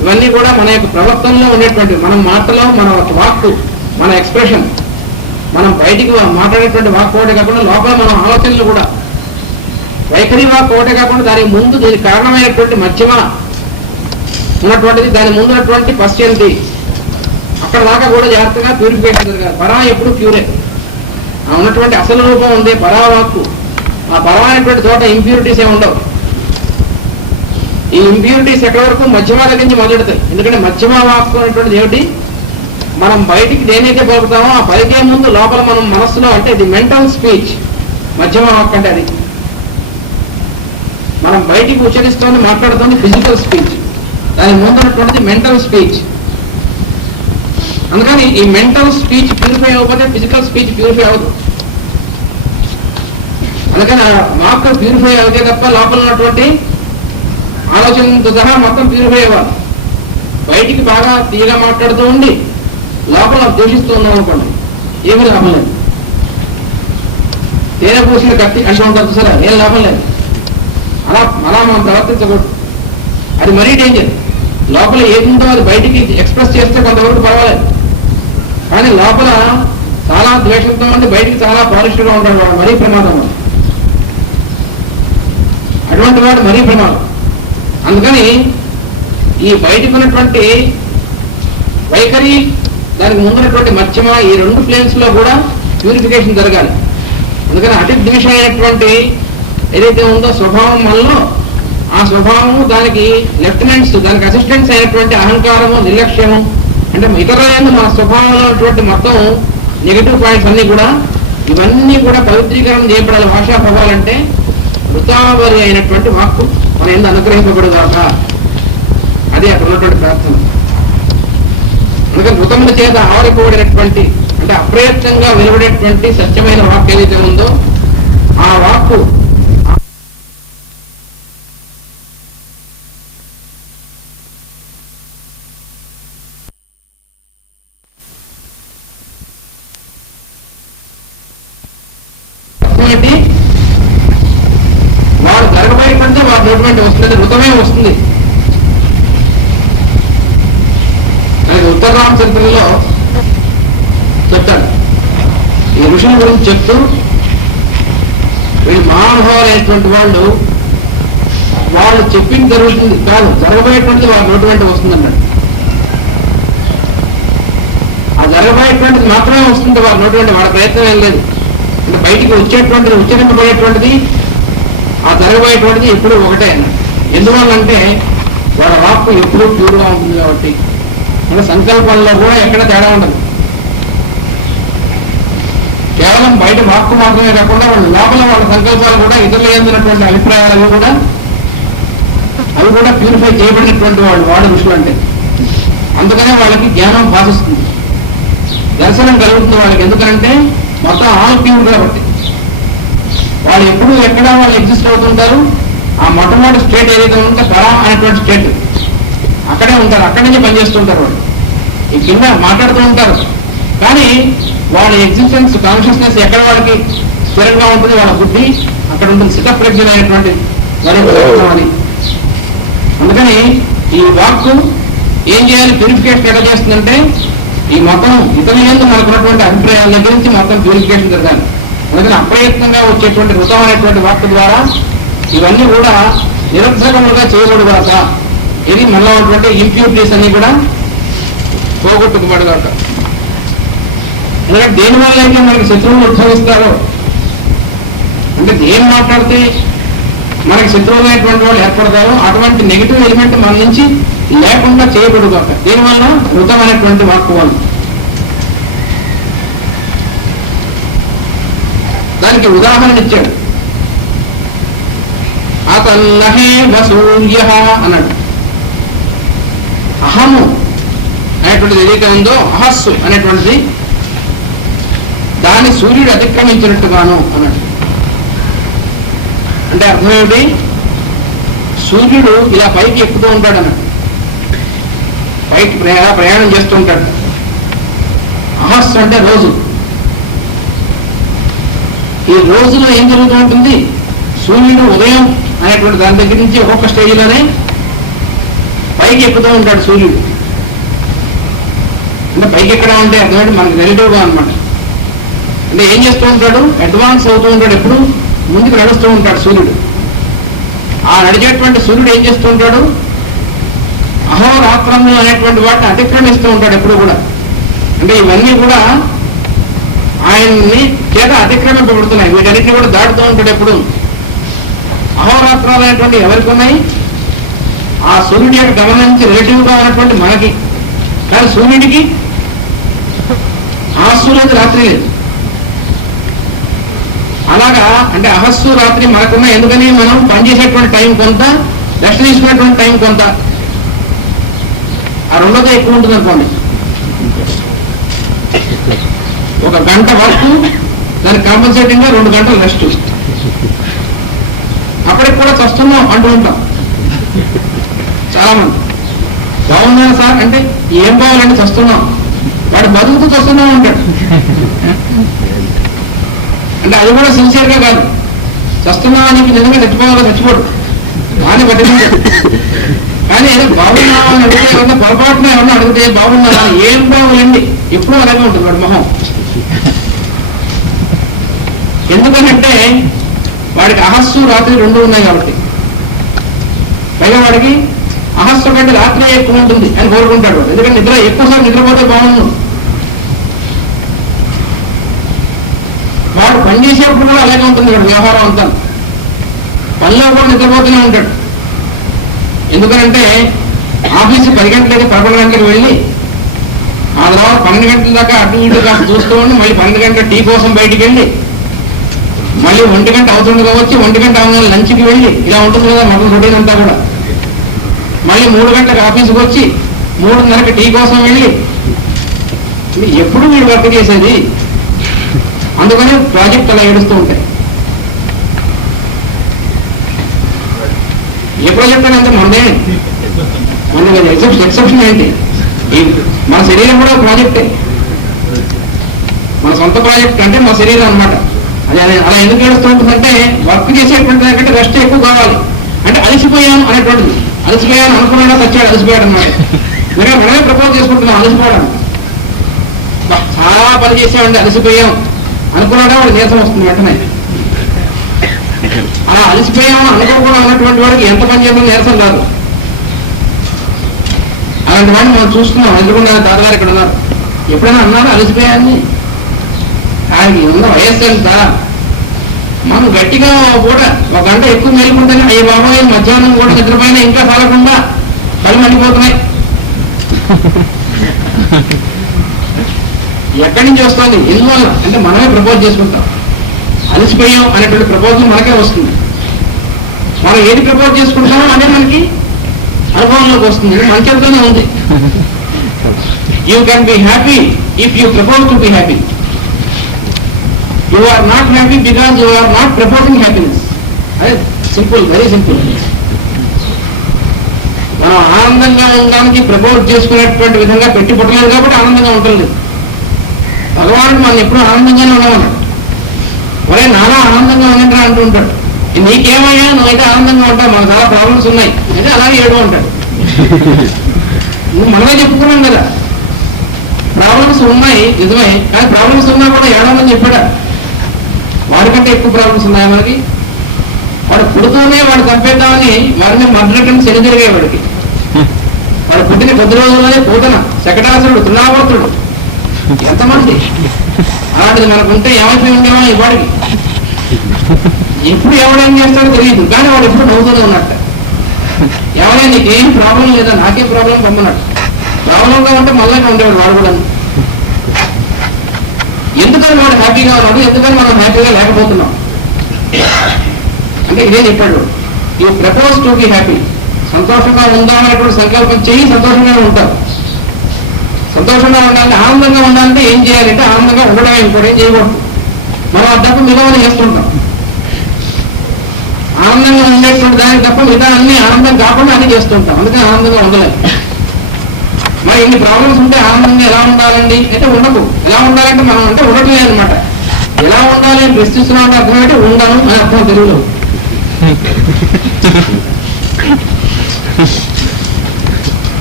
ఇవన్నీ కూడా మన యొక్క ప్రవర్తనలో ఉండేటువంటి మన మాటలో మన వాక్కు మన ఎక్స్ప్రెషన్ మనం బయటికి మాట్లాడేటువంటి వాక్ ఒకటే కాకుండా లోపల మన ఆలోచనలు కూడా వైఖరి వాక్ ఒకటే కాకుండా దానికి ముందు దీనికి కారణమైనటువంటి మధ్యమ ఉన్నటువంటిది దాని ముందు ఉన్నటువంటి పశ్చంతి అక్కడ దాకా కూడా జాగ్రత్తగా ప్యూరిఫికేషన్ జరగాలి. పరా ఎప్పుడు ప్యూరే ఉన్నటువంటి అసలు రూపం ఉంది పరావాక్కు. ఆ పరా అనేటువంటి చోట ఇంప్యూరిటీస్ ఏమి ఉండవు. ఈ ఇంప్యూరిటీస్ ఎక్కడి వరకు మధ్యమ దగ్గర నుంచి మొదలెడతాయి. ఎందుకంటే మధ్యమ వాక్కు అనేటువంటిది ఏమిటి, మనం బయటికి దేనైతే పలుకుతామో ఆ పలికే ముందు లోపల మనం మనస్సులో అంటే ఇది మెంటల్ స్పీచ్. మధ్యమ వాక్ అంటే అది మనం బయటికి ఉచ్చరిస్తోంది మాట్లాడుతోంది ఫిజికల్ స్పీచ్, దాని ముందు ఉన్నటువంటిది మెంటల్ స్పీచ్. అందుకని ఈ మెంటల్ స్పీచ్ ప్యూరిఫై అవ్వకపోతే ఫిజికల్ స్పీచ్ ప్యూరిఫై అవ్వదు. అందుకని ఆ వాక్ ప్యూరిఫై అవుతే తప్ప లోపల ఉన్నటువంటి ఆలోచనతో సహా మొత్తం ప్యూరిఫై అవ్వాలి. బయటికి బాగా తీయగా మాట్లాడుతూ ఉండి లోపల దూషిస్తూ ఉన్నాం అనుకోండి ఏమీ లాభం లేదు. తేనె పూసిన కత్తి అంటూ ఉంటారు సరే, ఏం లాభం లేదు. అలా మనం ప్రవర్తించకూడదు. అది మరీ డేంజర్. లోపల ఏముందో అది బయటికి ఎక్స్ప్రెస్ చేస్తే కొంతవరకు పర్వాలేదు, కానీ లోపల చాలా ద్వేషంతో ఉండి బయటికి చాలా పాలిష్గా ఉంటాడు వాడు, మరీ ప్రమాదం. అటువంటి వాడు మరీ ప్రమాదం. అందుకని ఈ బయటకు ఉన్నటువంటి వైఖరి దానికి ముందున్నటువంటి మధ్యమ ఈ రెండు ప్లేన్స్ లో కూడా ప్యూరిఫికేషన్ జరగాలి. అందుకని అతి ద్వేషమైనటువంటి ఏదైతే ఉందో స్వభావం వల్ల ఆ స్వభావము దానికి లెఫ్టినెంట్స్ దానికి అసిస్టెంట్స్ అయినటువంటి అహంకారము నిర్లక్ష్యము అంటే ఇతరులైన మన స్వభావంలో ఉన్నటువంటి మొత్తం నెగిటివ్ పాయింట్స్ అన్ని కూడా ఇవన్నీ కూడా పవిత్రీకరణ చేయబడాలి. భాషా ప్రభావాలంటే వృతావరి అయినటువంటి వాక్కు మన ఎందుకు అనుగ్రహింపబడుగాక, అదే అక్కడ ఉన్నటువంటి ప్రార్థన. అందుకని వృతముల చేత ఆవరిపోబడినటువంటి అంటే అప్రయత్నంగా వెలువడేటువంటి సత్యమైన వాక్కు ఏదైతే ఉందో ఆ వాక్కు వాడు జరగబోయేటువంటి వాడు నోటివంటి వస్తుంది, వృతమే వస్తుంది. అది ఉత్తరరామ చరిత్రలో చెప్తాడు. ఈ ఋషుల గురించి చెప్తూ వీళ్ళు మహానుభావులైనటువంటి వాళ్ళు చెప్పింది జరుగుతుంది కాదు, జరగబోయేటువంటిది వాడు నోటివంటి వస్తుంది అన్నాడు. ఆ జరగబోయేటువంటిది మాత్రమే వస్తుంది వాడు నోటివంటి, వాడి ప్రయత్నం ఏం లేదు. అంటే బయటికి వచ్చేటువంటిది ఉచ్చరింపబడేటువంటిది ఆ జరగబోయేటువంటిది ఎప్పుడు ఒకటే అన్నాడు. ఎందువల్లంటే వాడి వాక్కు ఎప్పుడూ ప్యూర్గా ఉంటుంది కాబట్టి. అంటే సంకల్పంలో కూడా ఎక్కడ తేడా ఉండదు. కేవలం బయట వాక్కు మాత్రమే కాకుండా వాళ్ళ లోపల వాళ్ళ సంకల్పాలు కూడా ఇతరులు ఏందినటువంటి అభిప్రాయాలు అవి కూడా ప్యూరిఫై చేయబడినటువంటి వాడు ఋషులు అంటే. అందుకనే వాళ్ళకి జ్ఞానం భాషిస్తుంది, దర్శనం కలుగుతుంది వాళ్ళకి. ఎందుకంటే మొత్తం ఆల్ ప్యూర్ కాబట్టి వాళ్ళు ఎప్పుడు ఎక్కడ వాళ్ళు ఎగ్జిస్ట్ అవుతుంటారు. ఆ మొట్టమొదటి స్టేట్ ఏదైతే ఉంటే పరా అనేటువంటి స్టేట్ అక్కడే ఉంటారు, అక్కడి నుంచి పనిచేస్తుంటారు. వాళ్ళు ఈ కింద మాట్లాడుతూ ఉంటారు, కానీ వాళ్ళ ఎగ్జిస్టెన్స్ కాన్షియస్నెస్ ఎక్కడ వాళ్ళకి స్థిరంగా ఉంటుంది, వాళ్ళ బుద్ధి అక్కడ ఉంటుంది, స్థితప్రజ్ఞమైనటువంటి అది. అందుకని ఈ వాక్కు ఏం చేయాలి, ప్యూరిఫికేషన్ ఎక్కడ చేస్తుందంటే ఈ మొత్తం ఇతరుల యందు మనకున్నటువంటి అభిప్రాయాల దగ్గర నుంచి మొత్తం ప్యూరిఫికేషన్ జరగాలి. అందుకని అప్రయత్నంగా వచ్చేటువంటి వృతమైనటువంటి వాక్కు ద్వారా ఇవన్నీ కూడా నిరర్ధకములుగా చేయబడుగాక. ఇది మనలో ఉన్నటువంటి ఇంప్యూరిటీస్ అన్ని కూడా పోగొట్టుకోబడుగాక. ఎందుకంటే దేనివల్ల అయితే మనకి శత్రువులు ఉద్భవిస్తారో అంటే ఏం మాట్లాడితే మనకి శత్రువులైనటువంటి వాళ్ళు ఏర్పడతారో అటువంటి నెగిటివ్ ఎలిమెంట్ మన నుంచి లేకుండా చేయబడుగాక. దీనివల్ల వృతమైనటువంటి వాక్కు వాళ్ళు. దానికి ఉదాహరణ ఇచ్చాడు. అతన్నహే వసూర్య అన్నాడు. అహము అనేటువంటిది ఏదైతే ఉందో అహస్సు అనేటువంటిది దాన్ని సూర్యుడు అతిక్రమించినట్టుగాను అన్నాడు. అంటే అర్థం ఏమిటి, సూర్యుడు ఇలా పైకి ఎక్కుతూ ఉంటాడు అన్నాడు, పైకి ప్రయాణం చేస్తూ ఉంటాడు. అహస్సు అంటే రోజు. ఈ రోజులో ఏం జరుగుతూ ఉంటుంది, సూర్యుడు ఉదయం అనేటువంటి దాని దగ్గర నుంచి ఒక్కొక్క స్టేజ్లోనే పైకి ఎక్కుతూ ఉంటాడు సూర్యుడు. అంటే పైకి ఎక్కడం అంటే అర్థమంటే మనకు రిలేటివ్గా అనమాట. అంటే ఏం చేస్తూ ఉంటాడు, అడ్వాన్స్ అవుతూ ఉంటాడు, ఎప్పుడు ముందుకు నడుస్తూ ఉంటాడు సూర్యుడు. ఆ నడిచేటువంటి సూర్యుడు ఏం చేస్తూ ఉంటాడు, అహోరాత్రములు అనేటువంటి వాటిని అతిక్రమిస్తూ ఉంటాడు ఎప్పుడు కూడా. అంటే ఇవన్నీ కూడా ఆయన్ని చేత అతిక్రమింపబడుతున్నాయి, వీటన్నిటిని కూడా దాటుతూ ఉంటాడు ఎప్పుడు. అహోరాత్రాలు అనేటువంటి ఎవరికి ఉన్నాయి, ఆ సూర్యుడి యొక్క గమనించి రిలేటివ్గా ఉన్నటువంటి మనకి. కానీ సూర్యుడికి అహస్సు లేదు, రాత్రి లేదు. అలాగా అంటే అహస్సు రాత్రి మనకున్న, ఎందుకని మనం పనిచేసేటువంటి టైం కొంత, రెస్ట్ తీసుకునేటువంటి టైం కొంత, ఆ రెండోదే ఎక్కువ ఉంటుంది అనుకోండి. ఒక గంట వర్క్, దానికి కాంపన్సేటింగ్ గా 2 గంటలు రెస్ట్. అప్పటికి కూడా చస్తున్నాం అంటూ ఉంటాం చాలా మంది. బాగున్నాను సార్ అంటే ఏం బాగాలంటే చస్తున్నాం, వాడు బతుకుతూ చస్తున్నాం అంటాడు. అంటే అది కూడా సిన్సియర్ గా కాదు, చస్తున్నానికి నిజంగా చచ్చిపోవాలో చచ్చిపోడు అని బతికించాడు. కానీ ఏదో బాగున్నావా అని అడిగితే ఏమన్నా పొరపాటున ఏమన్నా అడిగితే బాగున్నావా, ఏం బాగుందండి, ఎప్పుడూ అలాగే ఉంటుంది వాడి మొహం. ఎందుకంటే వాడికి అహస్సు రాత్రి 2 ఉన్నాయి కాబట్టి. పైగా వాడికి అహస్సు కంటే రాత్రి ఎక్కువ ఉంటుంది అని కోరుకుంటాడు. ఎందుకంటే నిద్ర ఎక్కువసార్లు నిద్రపోతే బాగుండు. వాడు పనిచేసేప్పుడు కూడా అలాగే ఉంటుంది వాడు వ్యవహారం అంతా. పనిలో కూడా నిద్రపోతూనే ఉంటాడు. ఎందుకంటే ఆఫీసు 10 గంటలకి 11 గంటలకు వెళ్ళి ఆ తర్వాత 12 గంటల దాకా అటు ఇటు కాస్త చూస్తూ ఉండి మళ్ళీ 12 గంటల టీ కోసం బయటికి వెళ్ళి మళ్ళీ 1 గంట అవుతుండగా వచ్చి 1 గంట అవగానే లంచ్కి వెళ్ళి ఇలా ఉంటుంది కదా మొదలు రొటీన్ అంతా కూడా. మళ్ళీ 3 గంటలకు ఆఫీసుకి వచ్చి 3:30కి టీ కోసం వెళ్ళి ఎప్పుడు వీడు వర్క్ చేసేది. అందుకని ప్రాజెక్ట్ అలా ఏడుస్తూ ఉంటాయి. ఏ ప్రాజెక్ట్ అని అంటే మొన్నే ఎక్సెప్షన్ ఏంటి, మన శరీరం కూడా ప్రాజెక్టే. మన సొంత ప్రాజెక్ట్ అంటే మన శరీరం అనమాట. అది అలా ఎందుకు ఏడుస్తూ ఉంటుందంటే వర్క్ చేసేటువంటి దానికంటే రెస్ట్ ఎక్కువ కావాలి. అంటే అలసిపోయాను అనేటువంటిది, అలసిపోయాను అనుకున్నాడా వచ్చాడు అలసిపోయాడు అనమాట. ఎందుకంటే మనమే ప్రపోజ్ చేసుకుంటున్నాం అలసిపోవడం. చాలా పని చేసామండి అలసిపోయాం అనుకున్నాడా వాడు నీరసం వస్తుంది వెంటనే. అలా అలసిపోయాము అనుకోకుండా ఉన్నటువంటి వాడికి ఎంత పని చేయడం నీరసం కాదు. అలాంటి వాడిని మనం చూస్తున్నాం. ఎదురుకున్న దాదాగారు ఇక్కడ ఉన్నారు. ఎప్పుడైనా అన్నారా అలసిపోయాన్ని? ఆయనకి ఉన్న వయస్సు ఎంత, మనం గట్టిగా కూడా 1 గంట ఎక్కువ మేలుకుంటేనే అయ్యి బాబాయ్ మధ్యాహ్నం కూడా నిద్రపైన ఇంకా చాలకుండా కళ్ళు మండిపోతున్నాయి. ఎక్కడి నుంచి వస్తుంది, ఎందువల్ల అంటే మనమే ప్రపోజ్ చేసుకుంటాం. అలసిపోయాం అనేటువంటి ప్రపోజల్ మనకే వస్తుంది. మనం ఏది ప్రపోజ్ చేసుకుంటామో అదే మనకి అనుభవంలోకి వస్తుంది. మన చేతిలోనే ఉంది. You can be happy if you propose to be happy. You are not happy because you are not proposing happiness. అదే సింపుల్, వెరీ సింపుల్. మనం ఆనందంగా ఉండడానికి ప్రపోజ్ చేసుకునేటువంటి విధంగా పెట్టి పుట్టలేదు కాబట్టి ఆనందంగా ఉంటుంది. భగవానుడు మనం ఎప్పుడు ఆనందంగానే ఉండమని, ఒరే నానా ఆనందంగా ఉండరా అంటూ ఉంటాడు. నీకేమయ్యా నువ్వైతే ఆనందంగా ఉంటావు, మనకు చాలా ప్రాబ్లమ్స్ ఉన్నాయి అయితే అలాగే ఏడు ఉంటాడు. నువ్వు మనమే చెప్పుకున్నాం కదా ప్రాబ్లమ్స్ ఉన్నాయి నిజమే, కానీ ప్రాబ్లమ్స్ ఉన్నా కూడా ఏడమని చెప్పాడా? వాడికంటే ఎక్కువ ప్రాబ్లమ్స్ ఉన్నాయి మనకి. వాడు పుడుతూనే వాడు చంపేద్దామని వాడిని మర్దనటం శని జరిగే వాడికి. వాడు పుట్టిన కొద్ది రోజుల్లోనే పూతన శకటాసురుడు, తృణావర్తుడు, ఎంతమంది అలాంటిది మనకుంటే ఏమైపోయి ఉండేవా ఈ వాడికి. ఎప్పుడు ఎవడేం చేస్తాడో తెలియదు, కానీ వాడు ఎప్పుడు నవ్వుతూనే ఉన్నట్ట. ఎవరైనా నీకేం ప్రాబ్లం లేదా, నాకేం ప్రాబ్లం పొమ్మన్నట్టు. ప్రాబ్లంగా ఉంటే మళ్ళీ ఉండేవాడు వాడు కూడా. ఎందుకని వాడు హ్యాపీగా ఉన్నాడు, ఎందుకని మనం హ్యాపీగా లేకపోతున్నాం అంటే ఇదే చెప్పాడు. You propose to be happy. సంతోషంగా ఉందామనేటువంటి సంకల్పం చేయి, సంతోషంగా ఉంటారు. సంతోషంగా ఉండాలంటే, ఆనందంగా ఉండాలంటే ఏం చేయాలంటే ఆనందంగా ఉండడమే, ఇంకోటేం చేయకూడదు. మనం ఆ తప్ప మిగతా చేస్తుంటాం. ఆనందంగా ఉండేటువంటి దానికి తప్ప మిగతా అన్ని ఆనందం కాకుండా అన్ని చేస్తుంటాం. అందుకని ఆనందంగా ఉండలేదు. మరి ఇన్ని ప్రాబ్లమ్స్ ఉంటే ఆనందంగా ఎలా ఉండాలండి అంటే ఉండకు. ఎలా ఉండాలంటే మనం అంటే ఉండట్లేదు అనమాట. ఎలా ఉండాలి అని ప్రశ్నిస్తున్నాం అంటే అర్థం ఏంటి, ఉండను అని అర్థం తెలుగులో.